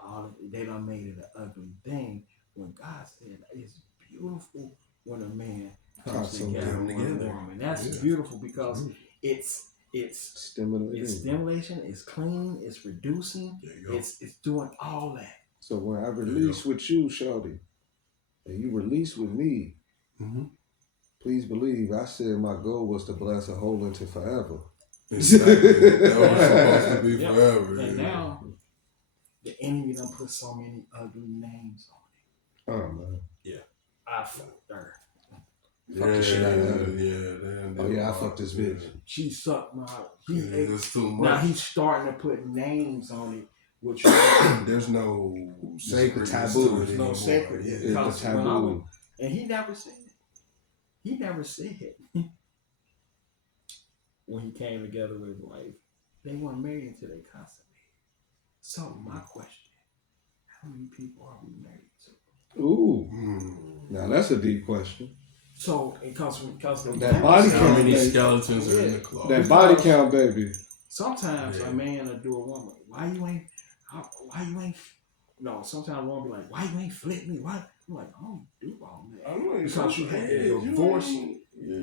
they done made it an ugly thing. When God said it's beautiful when a man comes together with a woman. That's beautiful because it's stimulation, it's clean, it's reducing, it's doing all that. So when I release with you, Shawty, and you release with me, please believe I said my goal was to bless a whole into forever. Exactly. That was supposed to be forever. And now the enemy done put so many ugly names on it. Oh man. Yeah. I fucked her. Fuck the shit out of her. Yeah. Oh yeah, I fucked this bitch. She sucked my. It's too much. Now he's starting to put names on it, which there's no sacred taboo. There's no sacred. It's taboo. And he never said it. He never said it. When he came together with his wife, they weren't married until they consummated. So my question: how many people are we married to? Ooh. Now that's a deep question. So it comes from that body count. How many skeletons are in the closet? That body count, baby. Sometimes a man will do a woman. Why you ain't? No, sometimes a woman be like, why you ain't flip me? Why? I'm like, I don't do all that. Because you had to divorce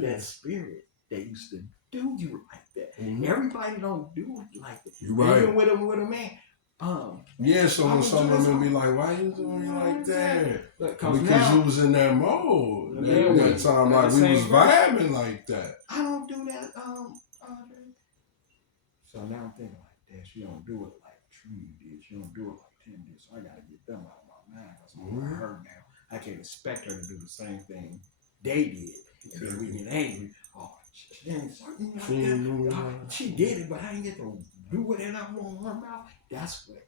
that spirit that used to do you like that. Everybody don't do it like that. You right. Even with a man. So when some women be like, why you doing me like that? Because now, you was in that mode. That time, like we was vibing like that. I don't do that, So now I'm thinking like that. She don't do it like True did. She don't do it like Tim did. So I gotta get them out of my mind. Because I'm with her now. I can't expect her to do the same thing they did. And then we get angry. Oh, she didn't like that. She did it, but I didn't get to do it and I want her mouth. That's what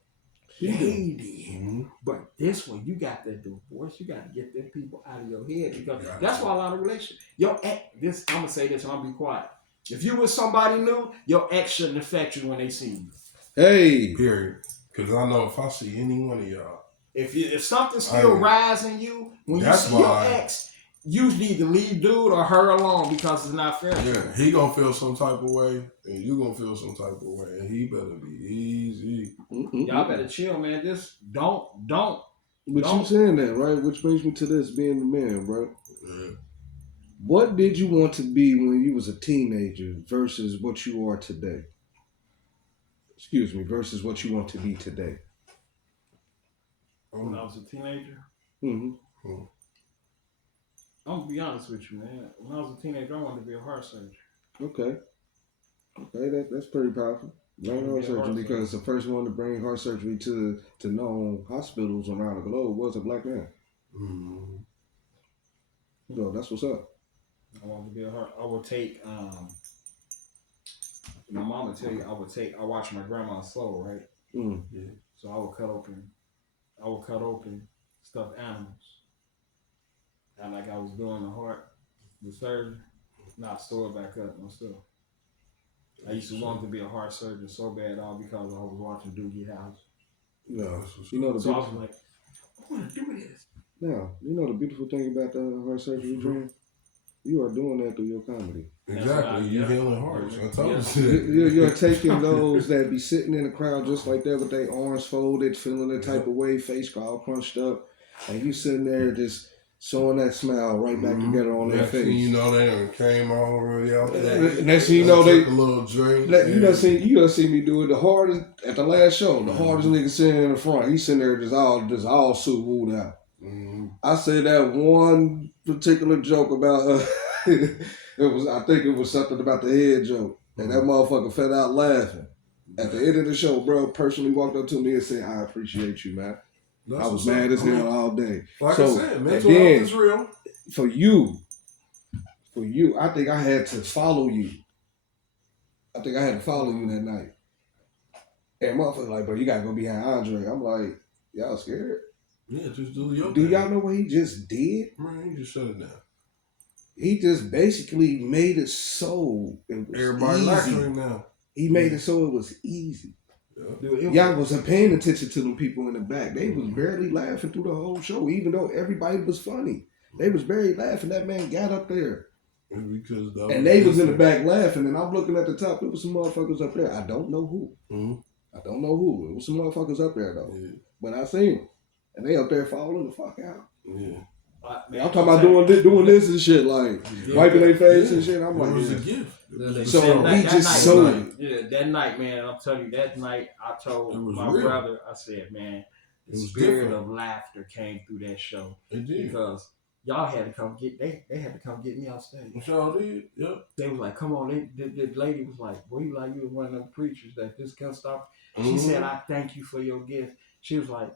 they did. But this one, you got to divorce. You got to get them people out of your head because that's why a lot of relationships. Your ex, I'm gonna say this, and I'm gonna be quiet. If you with somebody new, your ex shouldn't affect you when they see you. Hey. Period. Because I know if I see any one of y'all, if something's still rising you when you see your ex, you need to leave dude or her alone because it's not fair. Yeah, he gonna feel some type of way, and you gonna feel some type of way, and he better be easy. Y'all better chill, man. Just don't. But you saying that, right? Which brings me to this, being the man, bro. Yeah. What did you want to be when you was a teenager versus what you are today? Excuse me, versus what you want to be today. When I was a teenager, Mm-hmm. I'm gonna be honest with you, man. When I was a teenager, I wanted to be a heart surgeon. Okay, that's pretty powerful. Brain heart surgery, because the first one to bring heart surgery to known hospitals around the globe was a black man. Mm-hmm. So that's what's up. I wanted to be a heart. I would take. My mom would tell you I watched my grandma's soul, right? Mm. Yeah. So I would cut open stuffed animals. And like I was doing the surgery, not store it back up and stuff. I used to want to be a heart surgeon so bad, all because I was watching Doogie House. Yeah, you know so I was like, I want to do this. Now, you know the beautiful thing about the heart surgery dream? You are doing that through your comedy. Exactly, you healing hearts. I told you. You're taking those that be sitting in the crowd just like that with their arms folded, feeling the type of way, face all crunched up, and you sitting there just showing that smile right back together on their face. You know they done came already out there. Next thing you know they took a little drink. You done see me do it the hardest at the last show. The hardest nigga sitting in the front. He's sitting there just all suit wooed out. Mm-hmm. I said that one particular joke about I think it was something about the head joke, and that motherfucker fell out laughing. At the end of the show, bro personally walked up to me and said, "I appreciate you, man." I was mad as hell all day. Like I said, mental health is real. For you, I think I had to follow you. I think I had to follow you that night. And motherfucker like, bro, you gotta go behind Andre. I'm like, y'all scared? Yeah, just do your Do thing. y'all know what he just did? Man, he just shut it down. He just basically made it so it was everybody easy. Laughing now. He made it so it was easy. Yeah. Dude, y'all wasn't paying attention to them people in the back. They was barely laughing through the whole show, even though everybody was funny. They was barely laughing. That man got up there. And they was in the back laughing, and I'm looking at the top. There was some motherfuckers up there. I don't know who. Mm-hmm. I don't know who. It was some motherfuckers up there though. Yeah. But I seen them, and they up there falling the fuck out. Yeah. Man, I'm talking about doing this and shit, like wiping their face and shit. I'm like, it was a gift. So we just sold it. Yeah, that night, man. I'm telling you, that night I told my brother, I said, man, the spirit of laughter came through that show. It did. Because y'all had to come get they had to come get me off stage. Y'all did, yep. They was like, come on. The lady was like, boy, you was one of them preachers that just can't stop. She said, I thank you for your gift. She was like,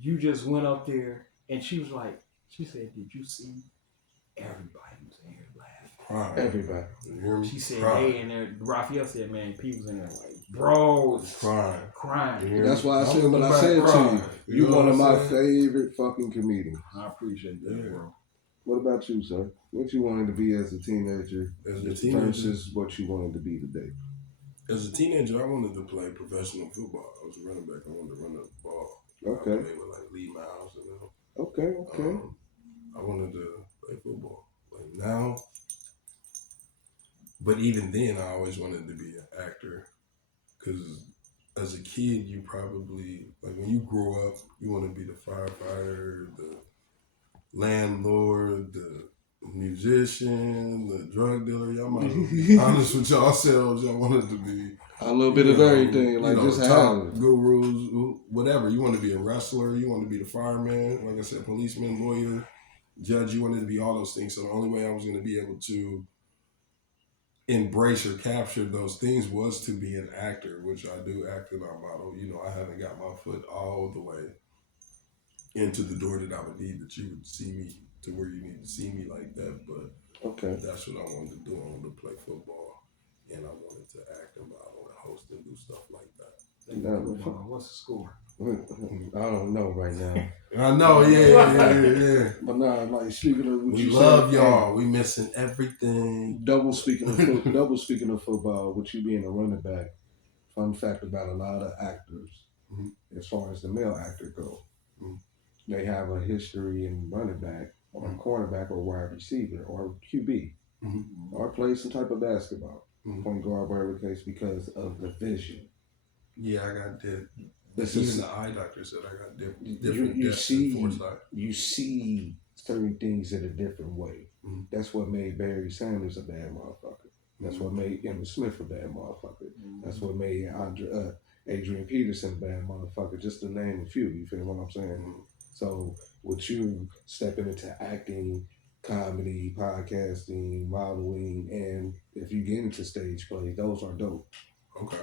you just went up there, and she was like, she said, did you see everybody was in here laughing? Right. Everybody. She said, hey, in there, Raphael said, man, people's in there like, bro, crying. That's why I said what I said to you. You one of my favorite fucking comedians. I appreciate that, bro. What about you, sir? What you wanted to be as a teenager versus what you wanted to be today? As a teenager, I wanted to play professional football. I was a running back. I wanted to run the ball. Okay. I would like lead miles. Okay. I wanted to play football. Like now, but even then, I always wanted to be an actor. Because as a kid, you probably, like when you grow up, you want to be the firefighter, the landlord, the musician, the drug dealer. Y'all might be honest with yourselves. Y'all wanted to be a little bit of everything, like just top gurus, whatever. You want to be a wrestler. You want to be the fireman. Like I said, policeman, lawyer, judge. You wanted to be all those things. So the only way I was going to be able to embrace or capture those things was to be an actor, which I do act in our model. You know, I haven't got my foot all the way into the door that I would need that you would see me to where you need to see me like that. But that's what I wanted to do. I wanted to play football, and I wanted to act and model and host and do stuff like that. What's the score? I don't know right now. I know, yeah. But nah, like speaking of, we love y'all. We missing everything. Double speaking of football, with you being a running back. Fun fact about a lot of actors, as far as the male actor go, they have a history in running back or cornerback or wide receiver or QB or play some type of basketball, point guard, whatever the case, because of the vision. Yeah, I got that. This Even is the eye doctor said I got different you depth and see foresight. you see certain things in a different way. That's what made Barry Sanders a bad motherfucker. That's what made Emmitt Smith a bad motherfucker. That's what made Adrian Peterson a bad motherfucker. Just to name a few. You feel what I'm saying? So with you stepping into acting, comedy, podcasting, modeling, and if you get into stage play, those are dope. Okay.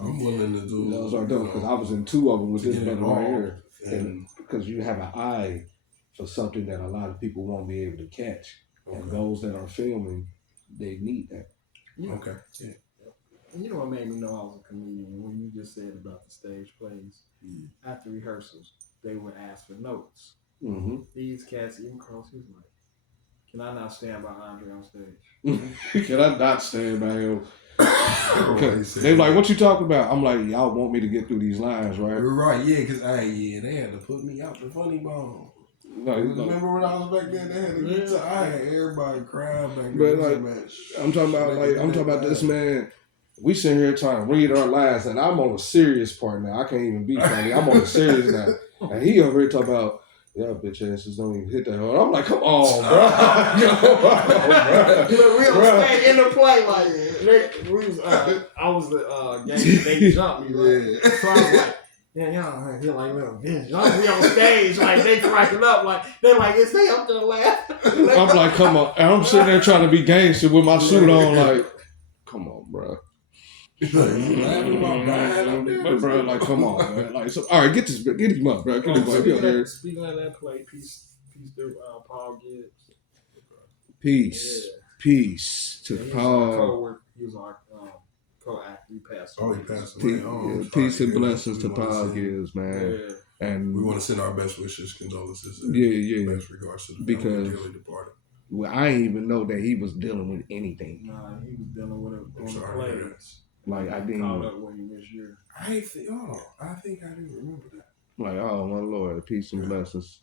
I'm willing to do those are dope because I was in two of them with this brother right here, and because you have an eye for something that a lot of people won't be able to catch, and those that are filming, they need that. Yeah. Okay. Yeah. And you know what made me know I was a comedian? When you just said about the stage plays, after rehearsals, they would ask for notes. These cats, even Carlos, he was like, "Can I not stand by Andre on stage? Can I not stand by him?" They like, "What you talking about?" I'm like, "Y'all want me to get through these lines, right?" Right, yeah, because they had to put me out the funny bone. No, remember when I was back there? They had to get to. I had everybody crying back but there. like, I'm talking about this man. We sitting here trying to read our lines, and I'm on a serious part now. I can't even be funny. I'm on a serious now, and he over here talking about, "Yeah, bitch asses don't even hit that hard." I'm like, "Come on, bro." We on stage in the play like I was the game. They jumped me, right? Yeah. So I was like, "Yeah, y'all feel like little bitch." We on stage like they cracking up like they're like, "Is they up there laughing?" I'm like, "Come on!" And I'm sitting there trying to be gangster with my suit on, like, "Come on, bro." Laughing about dying up there. But bro, like, come on, man. Like, so, all right, get him up, bro. Get him up. Speaking of that play, peace to Paul Gibbs. Peace to Paul. He was our co-actor. He passed away. He passed away. Peace and blessings to Paul Gibbs, man. Yeah. And we want to send our best wishes, condolences, best regards to the because dearly departed. Well, I didn't even know that he was dealing with anything. Nah, he was dealing with it on the plays. Like, I didn't caught up with him this year. I think I didn't remember that. Like, oh my Lord, peace and blessings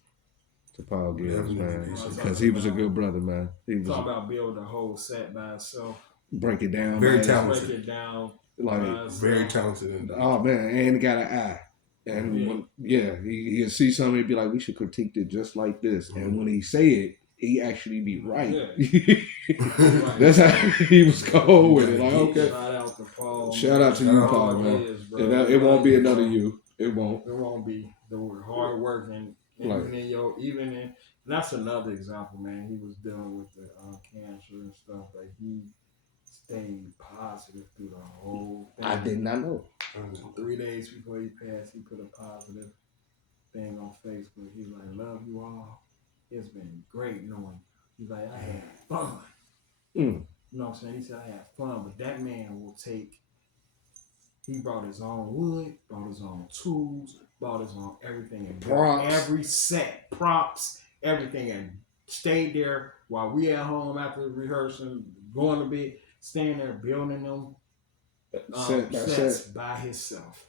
to Paul Gibbs, man, because he was a good brother, man. He was talking about building a whole set by himself. Break it down, very man. talented. Break it down, like very talented. Oh man, and he got an eye. And when, he'd see something, he'd be like, "We should critique it just like this." And when he say it, he actually be right. That's how he was cold with it. Like, okay. Shout out to Paul. Shout out to you, Paul, man. It won't be another you. It won't. It won't be. The hard work and even in that's another example, man. He was dealing with the cancer and stuff, but he stayed positive through the whole thing. I did not know. 3 days before he passed, he put a positive thing on Facebook. He's like, "Love you all. It's been great knowing." He's like, "I had fun." You know what I'm saying? He said, "I had fun," but that man will take. He brought his own wood, brought his own tools, brought his own everything, and props. Every set, props, everything, and stayed there while we at home after rehearsing, going to bed, staying there building them sets by himself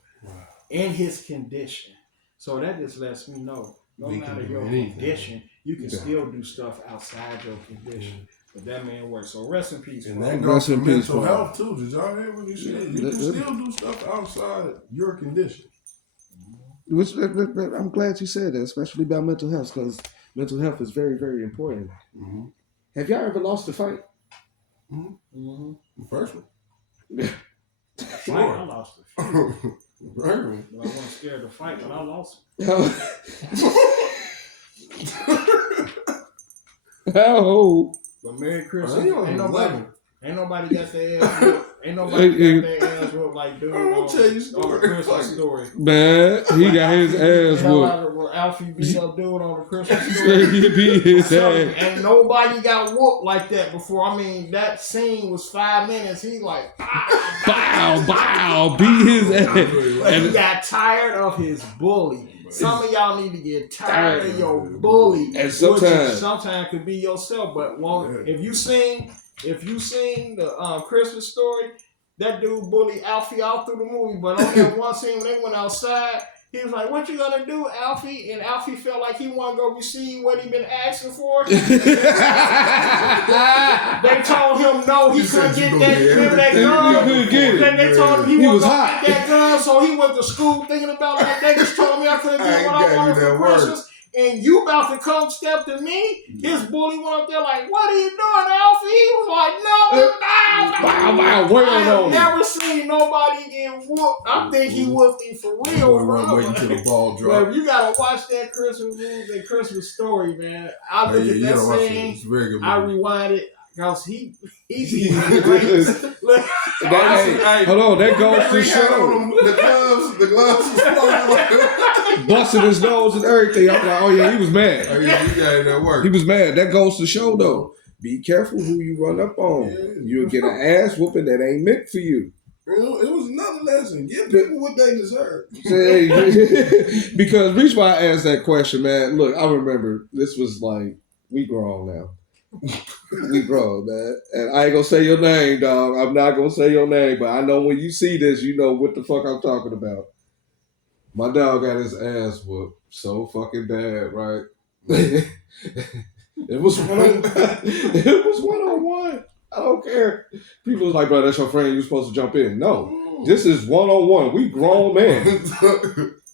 in his condition. So that just lets me know, no matter your condition, you can still do stuff outside your condition. But that man works. So rest in peace. And that goes for mental health too. Did y'all hear what he said? You can still do stuff outside your condition. Which I'm glad you said that, especially about mental health, because mental health is very, very important. Have y'all ever lost a fight? The first one. Sure. I lost a few. But I wasn't scared to fight, but I lost it. How? But Merry Christmas. Ain't nobody got their ass whooped. Ain't nobody got their ass whooped like dude on the Christmas story. Man, he got his ass whooped. Alfie beat up dude on the Christmas story. He beat his ass. And nobody got whooped like that before. I mean, that scene was 5 minutes. He like, bow, beat his ass. Like he got tired of his bully. Some of y'all need to get tired of your bully, and sometimes could be yourself. But if you sing the Christmas story, that dude bullied Alfie all through the movie. But on that one scene when they went outside, He was like, "What you gonna do, Alfie?" And Alfie felt like he wanted to go receive what he been asking for. They told him no, he couldn't get that gun. They told him he wasn't gonna get that gun, so he went to school thinking about like they just told me I couldn't get what I wanted for Christmas. And you about to come step to me? His bully went up there like, "What are you doing, Alfie?" He was like, "No, I have never seen nobody get whooped. I think he whooped him for real, bro. Waiting till the ball drop. You gotta watch that Christmas movie, that Christmas Story, man. I look at that scene, it's very good. I rewind it. Cause he's hey, hold on, that goes to show. The gloves busting his nose and everything. I'm like, oh yeah, he was mad. Oh yeah, you got it at work. He was mad. That goes to show though. Be careful who you run up on. Yeah. You'll get an ass whooping that ain't meant for you. It was another lesson. Give people what they deserve. Because reason why I asked that question, man. Look, I remember this was like we grown now. We grown, man. And I ain't gonna say your name, dog. I'm not gonna say your name, but I know when you see this, you know what the fuck I'm talking about. My dog got his ass whooped so fucking bad, right? It was one-on-one. I don't care. People was like, bro, that's your friend. You're supposed to jump in. No, this is one-on-one. We grown men.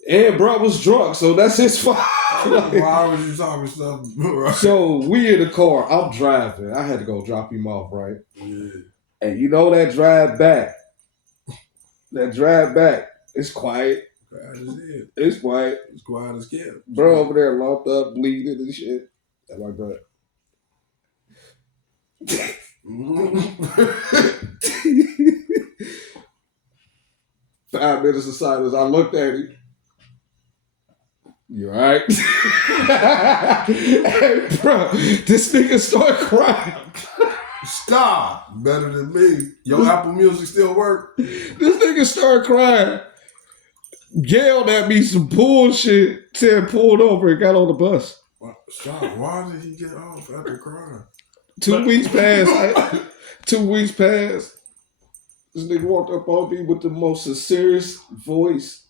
And bro was drunk, so that's his fault. Why was you talking stuff? Right? So we in the car. I'm driving. I had to go drop him off, right? Yeah. And you know that drive back. It's quiet. It's quiet. It's quiet as kept. Bro over there locked up, bleeding and shit. That's my brother. 5 minutes of silence. I looked at him. You alright? Hey, bro, this nigga started crying. Stop. Better than me. Your Apple Music still work? This nigga started crying. Yelled at me some bullshit. Said pulled over and got on the bus. Stop. Why did he get off after crying? 2 weeks passed. 2 weeks passed. This nigga walked up on me with the most sincerest voice.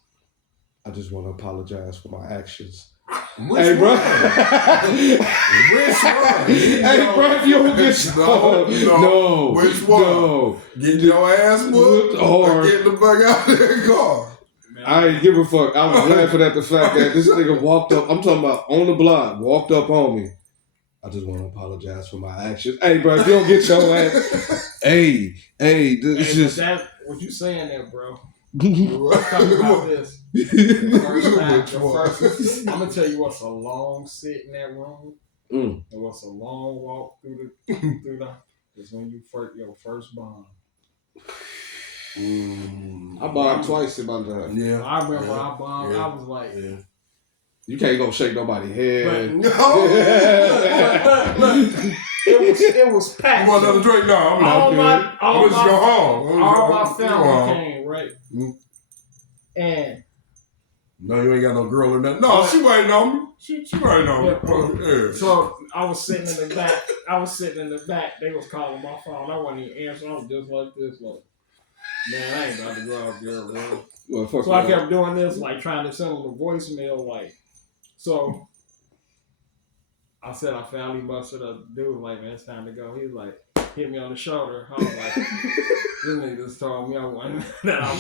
I just want to apologize for my actions. Hey, bro. Which one? Hey, bro, if you don't get no. Which one? No. Getting your ass whooped or getting the fuck out of their car? I ain't give a fuck. I was laughing at the fact that this nigga walked up. I'm talking about on the block, walked up on me. I just want to apologize for my actions. Hey, bro, if you don't get your ass, it's just that. What you saying there, bro? Talking about this. I'm gonna tell you what's a long sit in that room, and what's a long walk through the is when you your first bond. I bombed twice in my life. Yeah, I remember I bombed. I was like, you can't go shake nobody's head. Look, it was packed. You want another drink? No, I'm not good. I'm just go home. All my family came, right? And no, you ain't got no girl or nothing. No, she waiting on me. She waiting on me. Yeah. So I was sitting in the back. They was calling my phone. I wasn't even answering. I was just like this, like, man, I ain't about to go out there, bro. Well, so I kept doing this, like trying to send him the voicemail, like. So I said I finally busted up. Dude was like, man, it's time to go. He was like, hit me on the shoulder. I was like, this nigga just told me I wanted that I'm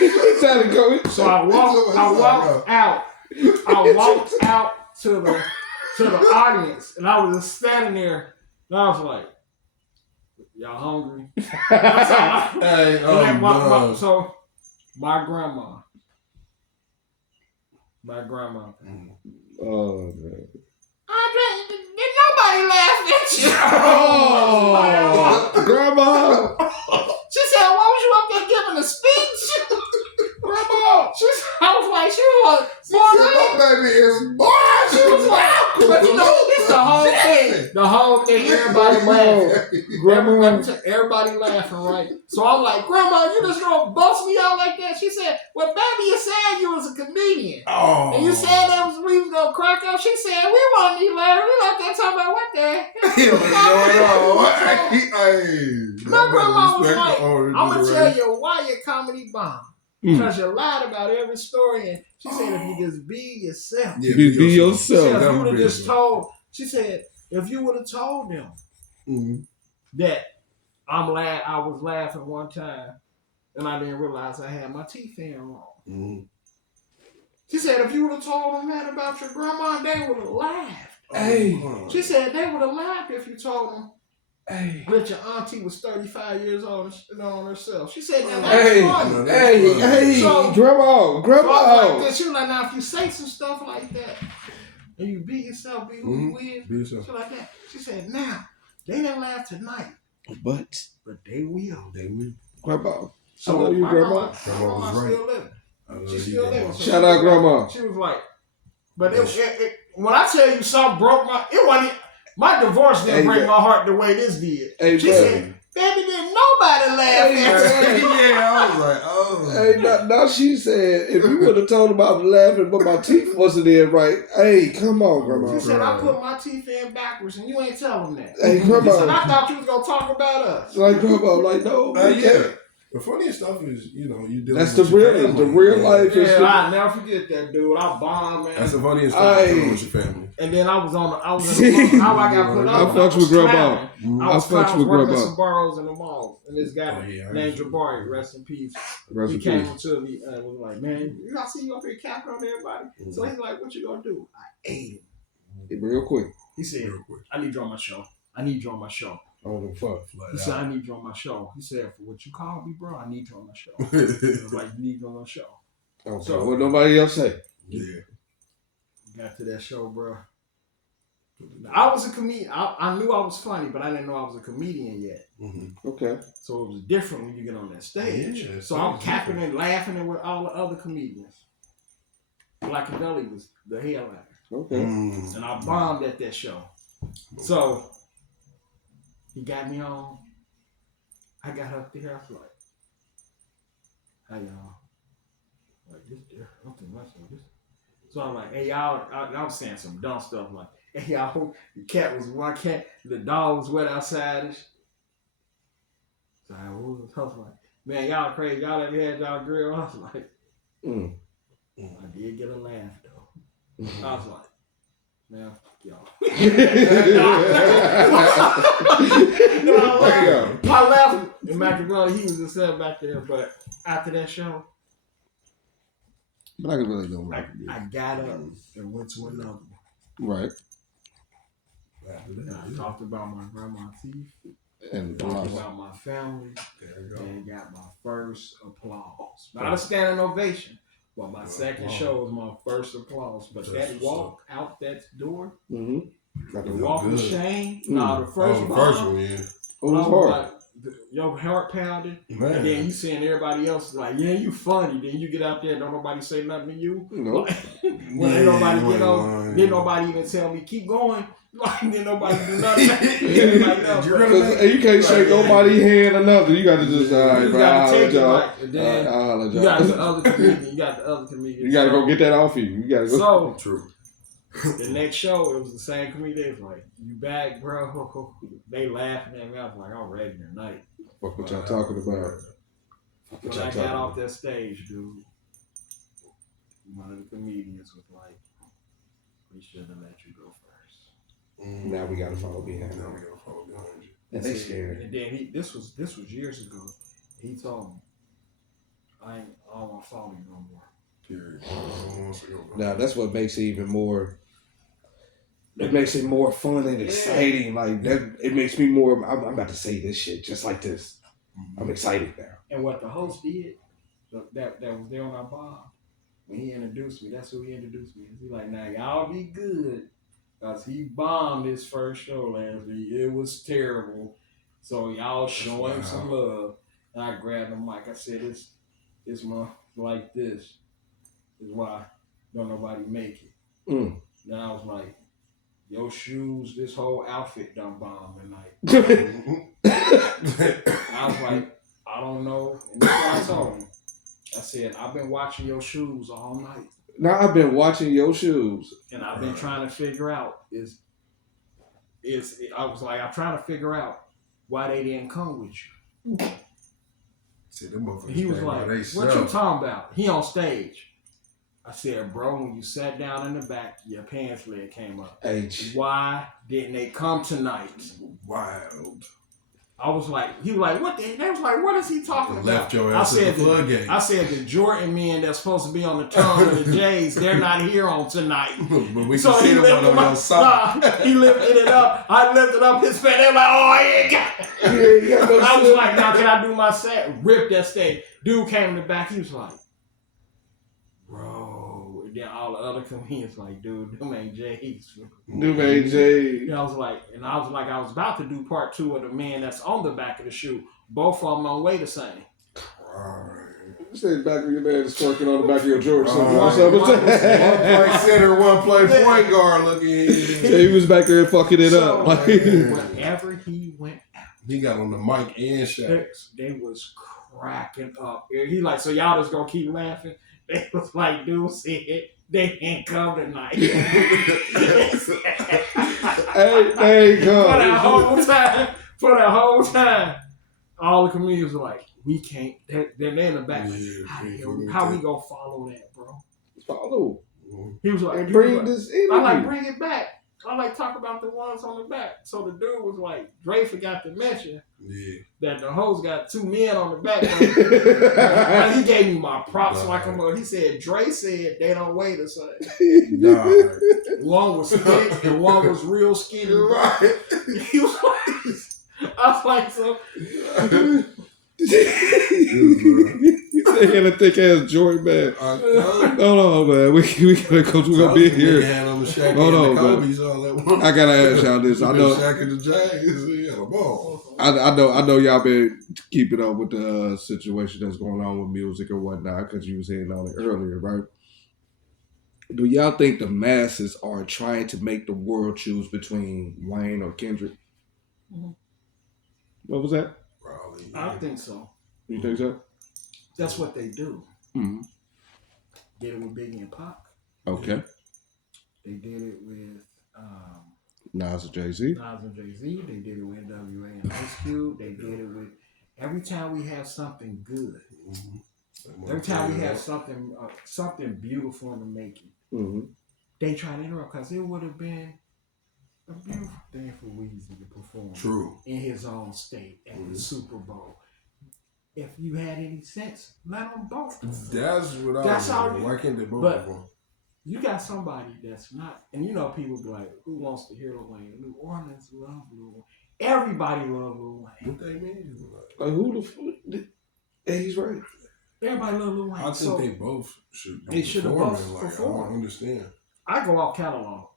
It's time to go. So I walked out. I walked out to the audience, and I was just standing there, and I was like, y'all hungry? So my grandma. Oh, man. Andre, did nobody laugh at you? Oh, grandma. She said, "Why was you up there giving a speech?" Grandma. I was like, my baby is born. She was like, but you know, it's the whole thing. The whole thing, everybody laughing. Grandma. Everybody laughing, right? So I'm like, Grandma, you just gonna bust me out like that? She said, well, baby, you said you was a comedian. Oh. And you said we was gonna crack up. She said, we wasn't even laughing. We like that talking about what the hell? My grandma was like, I'm gonna tell you why your comedy bomb. Because you lied about every story. And she said, if you just be yourself. Yeah, Be She yourself. said, if you Never would have be just yourself. told, she said, if you would have told them that I was laughing one time and I didn't realize I had my teeth in wrong. She said, if you would have told them that about your grandma, they would have laughed. Hey. She said they would have laughed if you told them Hey. that your auntie was 35 years old and on herself. She said, now that's funny. Hey, So- grandma. So I was like this. She was like, now if you say some stuff like that and you be yourself, be who you is, Be yourself. shit like that. She said, now they didn't laugh tonight, But they will. They will. grandma. So I love you, my grandma. Grandma was right. still living. I love She's you, still grandma. living. So Shout out, grandma. She was like, but when I tell you something broke it wasn't. My divorce didn't break my heart the way this did. Hey, she said, baby, didn't nobody laugh at me. Yeah, I was like, oh. Hey, now she said, if you would have told them I was laughing, but my teeth wasn't in right. Hey, come on, grandma. She said, I put my teeth in backwards, and you ain't telling them that. Hey, She said, grandma. I thought you was going to talk about us. Like, grandma, like, no. Yeah. The funniest stuff is, you dealing That's the with your real, family. the real life. Yeah, is I'll never forget that, dude. I bombed, man. That's the funniest stuff, dealing with your family. And then I was in the how I got put I up. fucks with grandma. I was fucks with working grandma. some boroughs in the mall, and this guy named Jabari, rest in peace. Rest He in came peace. to me and was like, "Man, I see you up here capping on everybody." So he's like, "What you gonna do?" I ate him. Real quick. He said, "I need you on my show. I need you on my show." Oh, the fuck. He said, "I need you on my show." He said, "For what you called me, bro, I need you on my show." I was like, "You need you on my show." Okay. So what nobody else say? Yeah. Got to that show, bro. I was a comedian. I knew I was funny, but I didn't know I was a comedian yet. Okay. So it was different when you get on that stage. Yeah, so I'm capping and laughing with all the other comedians. Black and Belly was the headliner. Okay. And I bombed at that show. So he got me on. I got up there. I was like, "How y'all?" Like this different. I'm thinking myself this. So I'm like, "Hey y'all," I was saying some dumb stuff like, "Hey y'all, the cat was one cat, the dog was wet outside." So I was like, "Man, y'all crazy. Y'all ever had y'all grill?" I was like, I did get a laugh though. I was like, "Man, fuck y'all." I laughed. And Machiavelli, he was just sitting back there. But after that show, But I can really don't I got up and went to another one. Right. And I talked about my grandma's teeth. And Talked about my family. And got my first applause. Not a standing ovation. But my second show was my first applause. But that walk out that door, the walk of shame. No, the first one, yeah. It was hard. Your heart pounding, Man. and then you seeing everybody else like, yeah, you funny. Then you get out there, don't nobody say nothing to you. No. When ain't nobody get on, then nobody even tell me keep going. Like then nobody do nothing. Because you can't shake nobody's hand or nothing. You got to just you gotta take it like, and then you got the other comedian. You got to go get that off you. You got to go. So true. The next show, it was the same comedian. They was like, "You back, bro?" They laughing at me. I was like, "I'm ready tonight." Fuck what y'all talking about. When I got off that stage, dude, one of the comedians was like, "We should have let you go first." Now we got to follow behind. you. And they scared. And then this was years ago. He told me, I don't want to follow you no more. Now that's what makes it even more. It makes it more fun and exciting. Like that, it makes me more. I'm about to say this shit just like this. I'm excited now. And what the host did, that was there on our bar, when he introduced me, that's who he introduced me. He like, "Now y'all be good," because he bombed his first show last week. It was terrible. So y'all show him some love. And I grabbed the mic. I said, "It's like this is why don't nobody make it." Then I was like, "Your shoes, this whole outfit done bombed tonight." I was like, "I don't know." And that's what I told him. I said, "I've been watching your shoes all night." Now I've been watching your shoes. And I've been trying to figure out I'm trying to figure out why they didn't come with you. See, them motherfuckers He was stand by like, themselves. "What you talking about? He on stage." I said, "Bro, when you sat down in the back, your pants leg came up. H. Why didn't they come tonight?" Wild. I was like, he was like, "What?" They was like, "What is he talking about?" Left your ass at the floodgate. I said the Jordan men that's supposed to be on the tongue of the Jays, they're not here on tonight. But we So can see he them lifted on your side. he lifted it up. I lifted up his pants. They were like, "Oh, he ain't got it." I was like, "Now can I do my set?" Rip that stage. Dude came in the back. He was like, "Bro." And then all the other comedians like, "Dude, them ain't J's." Them ain't J's. And I was like, I was about to do part 2 of the man that's on the back of the shoe. Both of them on way to sing. You say back of your man is twerking on the back of your Jordan. One play center, one play point guard looking. Yeah, he was back there fucking it up. Like, whenever he went out, he got on the mic and Shaq's. they was cracking up. He like, "So y'all just gonna keep laughing?" They was like, "Dude said they ain't come tonight." hey, For that whole time, all the comedians were like, "We can't." They're in the back. Like, how we gonna follow that, bro? Follow. He was like, And bring this in. I like, bring it back. I like talk about the ones on the back. So the dude was like, Dre forgot to mention that the host got 2 men on the back. Like, he gave me my props like a mother. He said, Dre said they don't wait a second. One was thick and one was real skinny. Right. He was like, I was like, so. He said he had a thick ass Jordan, man. Hold on, man. We gotta go. We gonna be here. Hold on, man. I gotta ask y'all this. I know. I know y'all been keeping up with the situation that's going on with music and whatnot because you was hitting on it earlier, right? Do y'all think the masses are trying to make the world choose between Wayne or Kendrick? Mm-hmm. What was that? I think so. You think so? That's what they do. Mm-hmm. Did it with Biggie and Pac. Okay. They did it with Nas and Jay-Z. They did it with NWA and Ice Cube. They did it with every time we have something good. Mm-hmm. Every time we have something beautiful in the making. Mm-hmm. They try to interrupt because it would have been a beautiful thing for Weezy to perform. True. In his own state at the Super Bowl. If you had any sense, let them both. That's what I was saying. Why can't they both perform? You got somebody that's not, and you know people be like, who wants to hear Lil Wayne? New Orleans love Lil Wayne. Everybody love Lil Wayne. What they mean? Like who the fuck? Yeah, he's right. Everybody love Lil Wayne. I think they both should. They should have both performed. I don't understand. I go off catalog.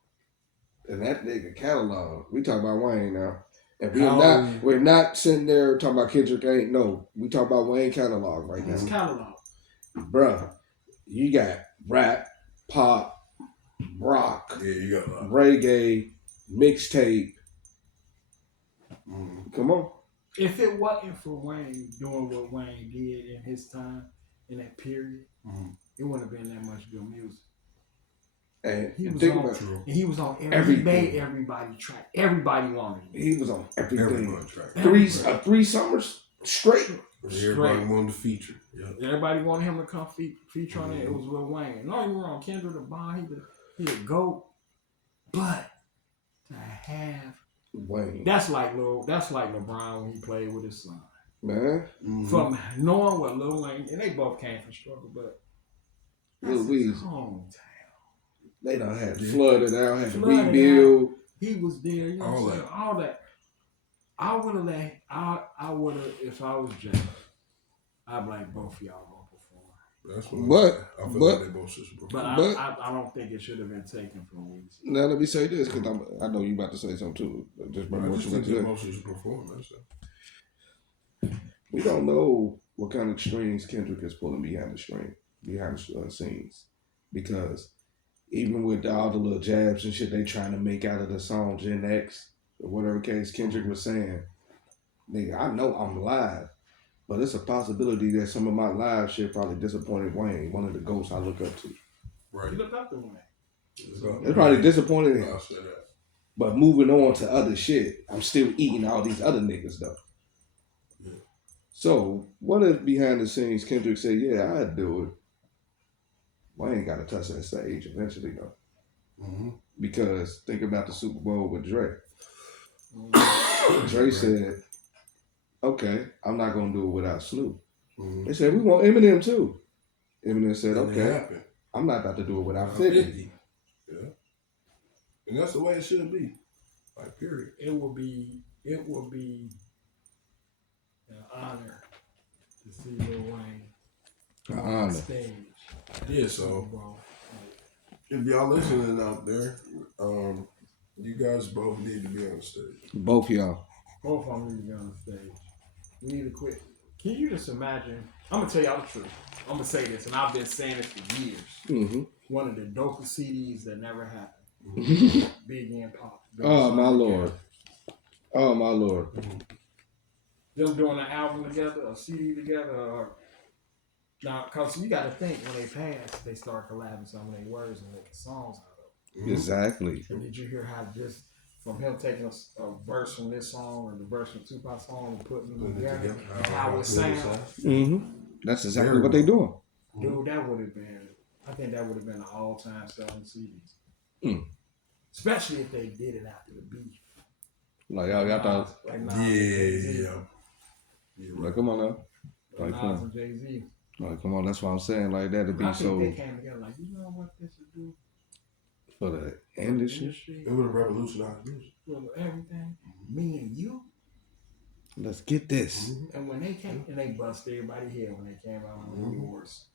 And that nigga catalog. We talk about Wayne now. And we're not sitting there talking about Kendrick. Ain't no. We talk about Wayne catalog right now. His catalog, bruh. You got rap, pop, rock, you got reggae, mixtape. Come on. If it wasn't for Wayne doing what Wayne did in his time, in that period, it wouldn't have been that much good music. And he was on everything. Everybody track. Everybody wanted him. He was on everything. Track. 3 summers straight. Everybody wanted to feature. Yep. Everybody wanted him to come feature on it. It was Lil Wayne. No, you were on Kendrick the Bond. He a GOAT. But to have Wayne, that's like LeBron when he played with his son. Man, from knowing what Lil Wayne, and they both came from struggle, but that's his hometown. They done had flooded out, had to rebuild. He was there, you know what I'm saying? All that. I would have, if I was Jay, I'd be like, both of y'all gonna perform. That's what I feel like they both should perform. But I don't think it should have been taken from Weezy. Now let me say this, because I know you about to say something too. Just remember what you went to say. Both should perform. We don't know what kind of strings Kendrick is pulling behind the scenes, because even with all the little jabs and shit they trying to make out of the song Gen X or whatever case, Kendrick was saying, nigga, I know I'm live, but it's a possibility that some of my live shit probably disappointed Wayne, one of the ghosts I look up to. Right. You look up to Wayne. It's probably disappointed him. But moving on to other shit, I'm still eating all these other niggas though. Yeah. So, what if behind the scenes Kendrick said, "Yeah, I'd do it. Well, I ain't got to touch that stage eventually, though." Mm-hmm. Because think about the Super Bowl with Dre. Mm-hmm. Dre Right. said, "Okay, I'm not gonna do it without Snoop." Mm-hmm. They said, "We want Eminem too." Eminem said, And it "Okay, happened. I'm not about to do it without Now 50." 50. Yeah. And that's the way it should be. Like, period. It will be an honor to see Lil Wayne An on honor. the stage. Yeah, so if y'all listening out there, you guys both need to be on the stage. Both y'all. Both of them need to be on the stage. We need to quit. Can you just imagine? I'm gonna tell y'all the truth. I'm gonna say this, and I've been saying it for years. Mm-hmm. One of the dopest CDs that never happened. Biggie and Pop. Oh my Song lord. together. Oh my lord. Them doing an album together, a CD together, or now, cause you got to think when they passed, they start collabing some of their words and making songs out of it. Exactly. And did you hear how just from him taking a verse from this song or the verse from Tupac's song and putting them together, how it sounds? Mm-hmm. That's exactly what they doing. Dude, that would have been. I think that would have been an all-time selling CDs. Mm. Especially if they did it after the beef. Like y'all got that. Like Nas Yeah. Like come on now. Like Nas come on. and Jay-Z. Like come on. That's what I'm saying. Like that'd be I think so they came together like, you know what this would do for the industry. It would have revolutionized music. For everything. Me and you. Let's get this. And when they came, and they bust everybody here when they came out on the awards.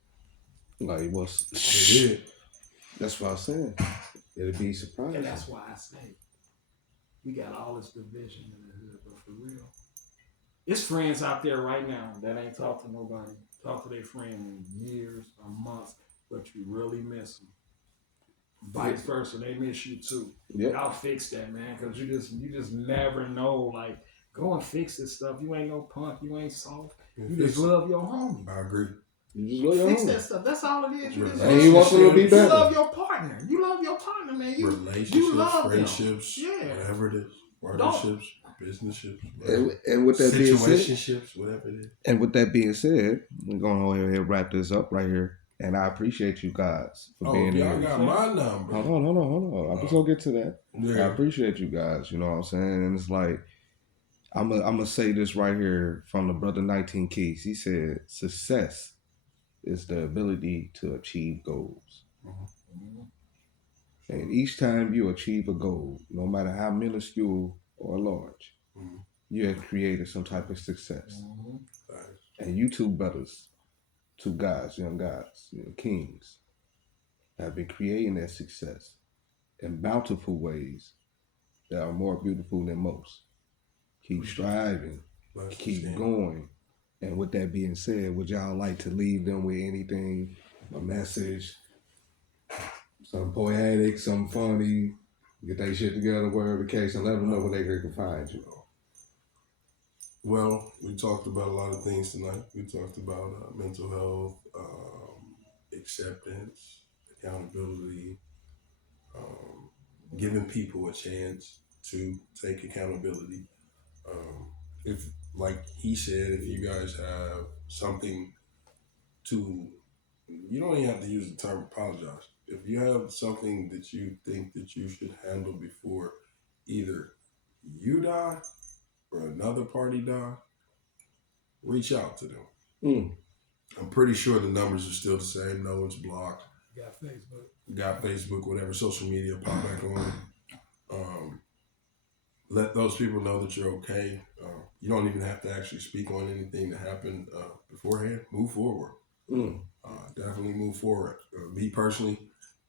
Like what's They did. That's what I'm saying. It'd be surprising. And that's why I say we got all this division in the hood, but for real. It's friends out there right now that ain't talked to nobody, talk to their friend in years or months, but you really miss them. Vice versa, they miss you too. Yep. Y'all fix that, man, because you just never know. Like, go and fix this stuff. You ain't no punk. You ain't soft. You just love your homie. I agree. You just love your Fix homie. that stuff. That's all it is. You just And you want them to be You better. love your partner. You love your partner, man. Relationships, you love friendships, them. Yeah. whatever it is. Partnerships, businesships, And with that being said, situationships, whatever it is. and with that being said, we're going to go ahead and wrap this up right here. And I appreciate you guys for being here. Y'all got my number. Hold on. I'm just gonna get to that. Yeah. I appreciate you guys. You know what I'm saying? And it's like I'm gonna say this right here from the brother 19 Keys. He said, "Success is the ability to achieve goals." And each time you achieve a goal, no matter how minuscule or large, you have created some type of success. And you two brothers, two guys, young guys, kings, have been creating that success in bountiful ways that are more beautiful than most. Keep striving, keep going. And with that being said, would y'all like to leave them with anything, a message, some poetic, some funny, get that shit together, wherever the case, and let them know where they can find you? Well, we talked about a lot of things tonight. We talked about mental health, acceptance, accountability, giving people a chance to take accountability. If, like he said, if you guys have something to, you don't even have to use the term apologize. If you have something that you think that you should handle before either you die or another party die, reach out to them. I'm pretty sure the numbers are still the same. No one's blocked. Got Facebook, whatever social media pop back on. Let those people know that you're okay. You don't even have to actually speak on anything that happened beforehand. Move forward. Definitely move forward. Me personally,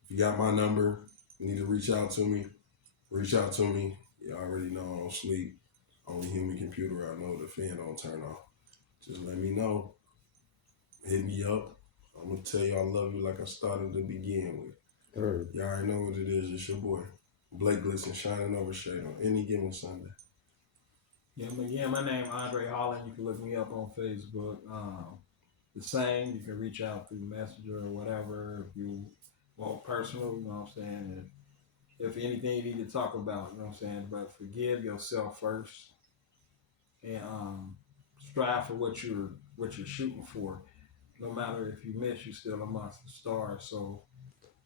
if you got my number, you need to reach out to me. Reach out to me. You already know I don't sleep. Only human computer I know the fan don't turn off. Just let me know. Hit me up. I'm going to tell you I love you like I started to begin with. You already know what it is. It's your boy. Blake Glisten, shining over shade on any given Sunday. Yeah, my name Andre Holland. You can look me up on Facebook. The same. You can reach out through Messenger or whatever if you want personal. You know what I'm saying? And if anything you need to talk about, you know what I'm saying. But forgive yourself first, and strive for what you're shooting for. No matter if you miss, you're still amongst the stars. So,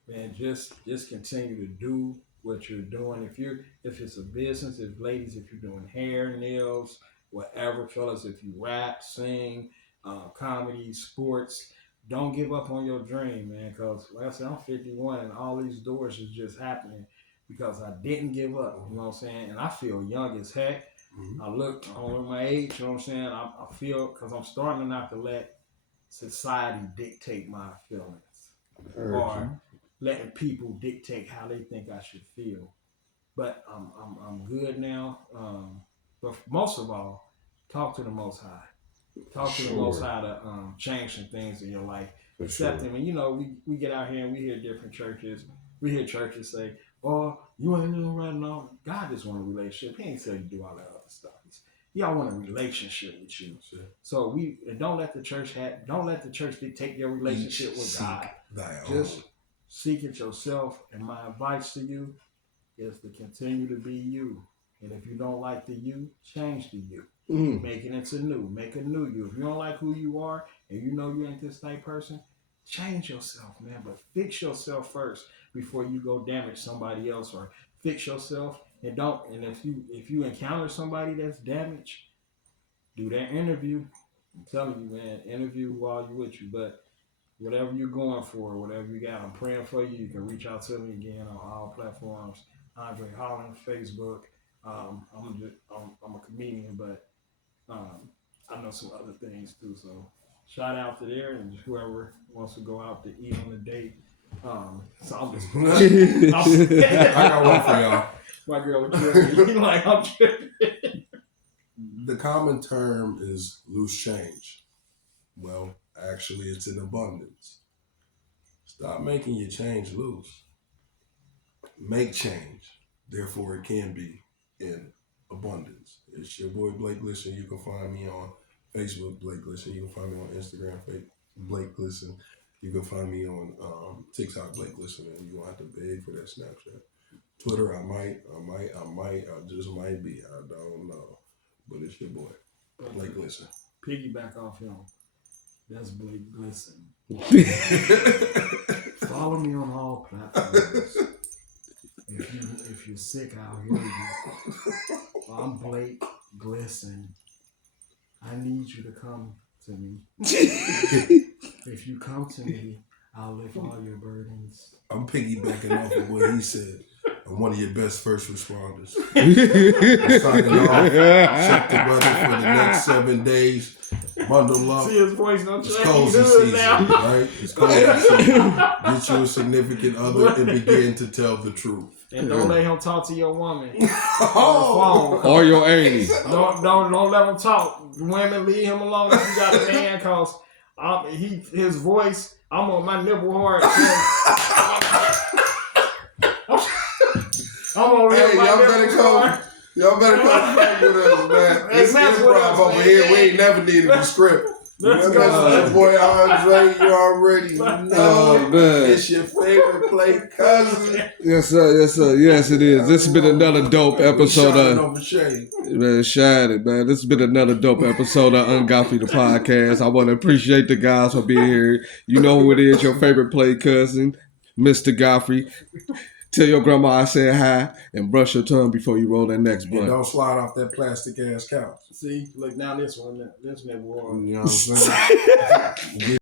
man, just continue to do what you're doing. If it's a business, if ladies, if you're doing hair, nails, whatever, fellas, if you rap, sing, comedy, sports, don't give up on your dream, man. Because like I said, I'm 51, and all these doors is just happening because I didn't give up. You know what I'm saying? And I feel young as heck. I don't look my age. You know what I'm saying? I feel because I'm starting not to let society dictate my feelings or letting people dictate how they think I should feel. But I'm good now. But most of all, talk to the Most High. Talk to the Most High to change some things in your life. Accept Him. And you know, we get out here and we hear different churches. We hear churches say, "Oh, you ain't doing right now." God just want a relationship. He ain't tell you to do all that other stuff. Y'all want a relationship with you. Sure. So don't let the church dictate your relationship with God. Just seek it yourself. And my advice to you is to continue to be you. And if you don't like the you, change the you. Make it into new. Make a new you. If you don't like who you are and you know you ain't this type person, change yourself, man. But fix yourself first before you go damage somebody else, or fix yourself. And if you encounter somebody that's damaged, do that interview. I'm telling you, man, interview while you're with you. But whatever you're going for, whatever you got, I'm praying for you. You can reach out to me again on all platforms. Andre Holland, Facebook. I'm a comedian, but I know some other things too. So shout out to there, and whoever wants to go out to eat on a date. So I'm just I got one for y'all. My girl would kill me. Like, I'm tripping. The common term is loose change. Well, actually, it's in abundance. Stop making your change loose. Make change. Therefore, it can be in abundance. It's your boy Blake Glisten. You can find me on Facebook, Blake Glisten. You can find me on Instagram, Blake Glisten. You can find me on TikTok, Blake Glisten. And you don't have to beg for that Snapchat. Twitter, I just might be. I don't know. But it's your boy, Blake Glisten. Piggyback off him. That's Blake Glisten. Follow me on all platforms. If you're sick, I'll hear you. I'm Blake Glisten. I need you to come to me. If you come to me, I'll lift all your burdens. I'm piggybacking off of what he said. I'm one of your best first responders. I'm signing off. Check the weather for the next 7 days. Bundle up. See his voice don't change. It's cozy season, right? It's cozy season. Get you a significant other and begin to tell the truth. And don't let him talk to your woman on the phone. Or your auntie. Don't let him talk. Women, leave him alone if you got a man, cause his voice, I'm on my nipple hard. I'm on y'all better come back with us, man. It's improv over here. We ain't never needed a script. Let's go. Boy Andre, you already know. It's your favorite play cousin. Yes, sir. Yes, sir. Yes, it is. This has been another dope episode of Man, shining, man. This has been another dope episode of UrFavPlayCousin the podcast. I want to appreciate the guys for being here. You know who it is, your favorite play cousin, Mr. Godfrey. Tell your grandma I said hi and brush your tongue before you roll that next blunt. And don't slide off that plastic ass couch. See, look now this one, this nigga. You know what I'm saying?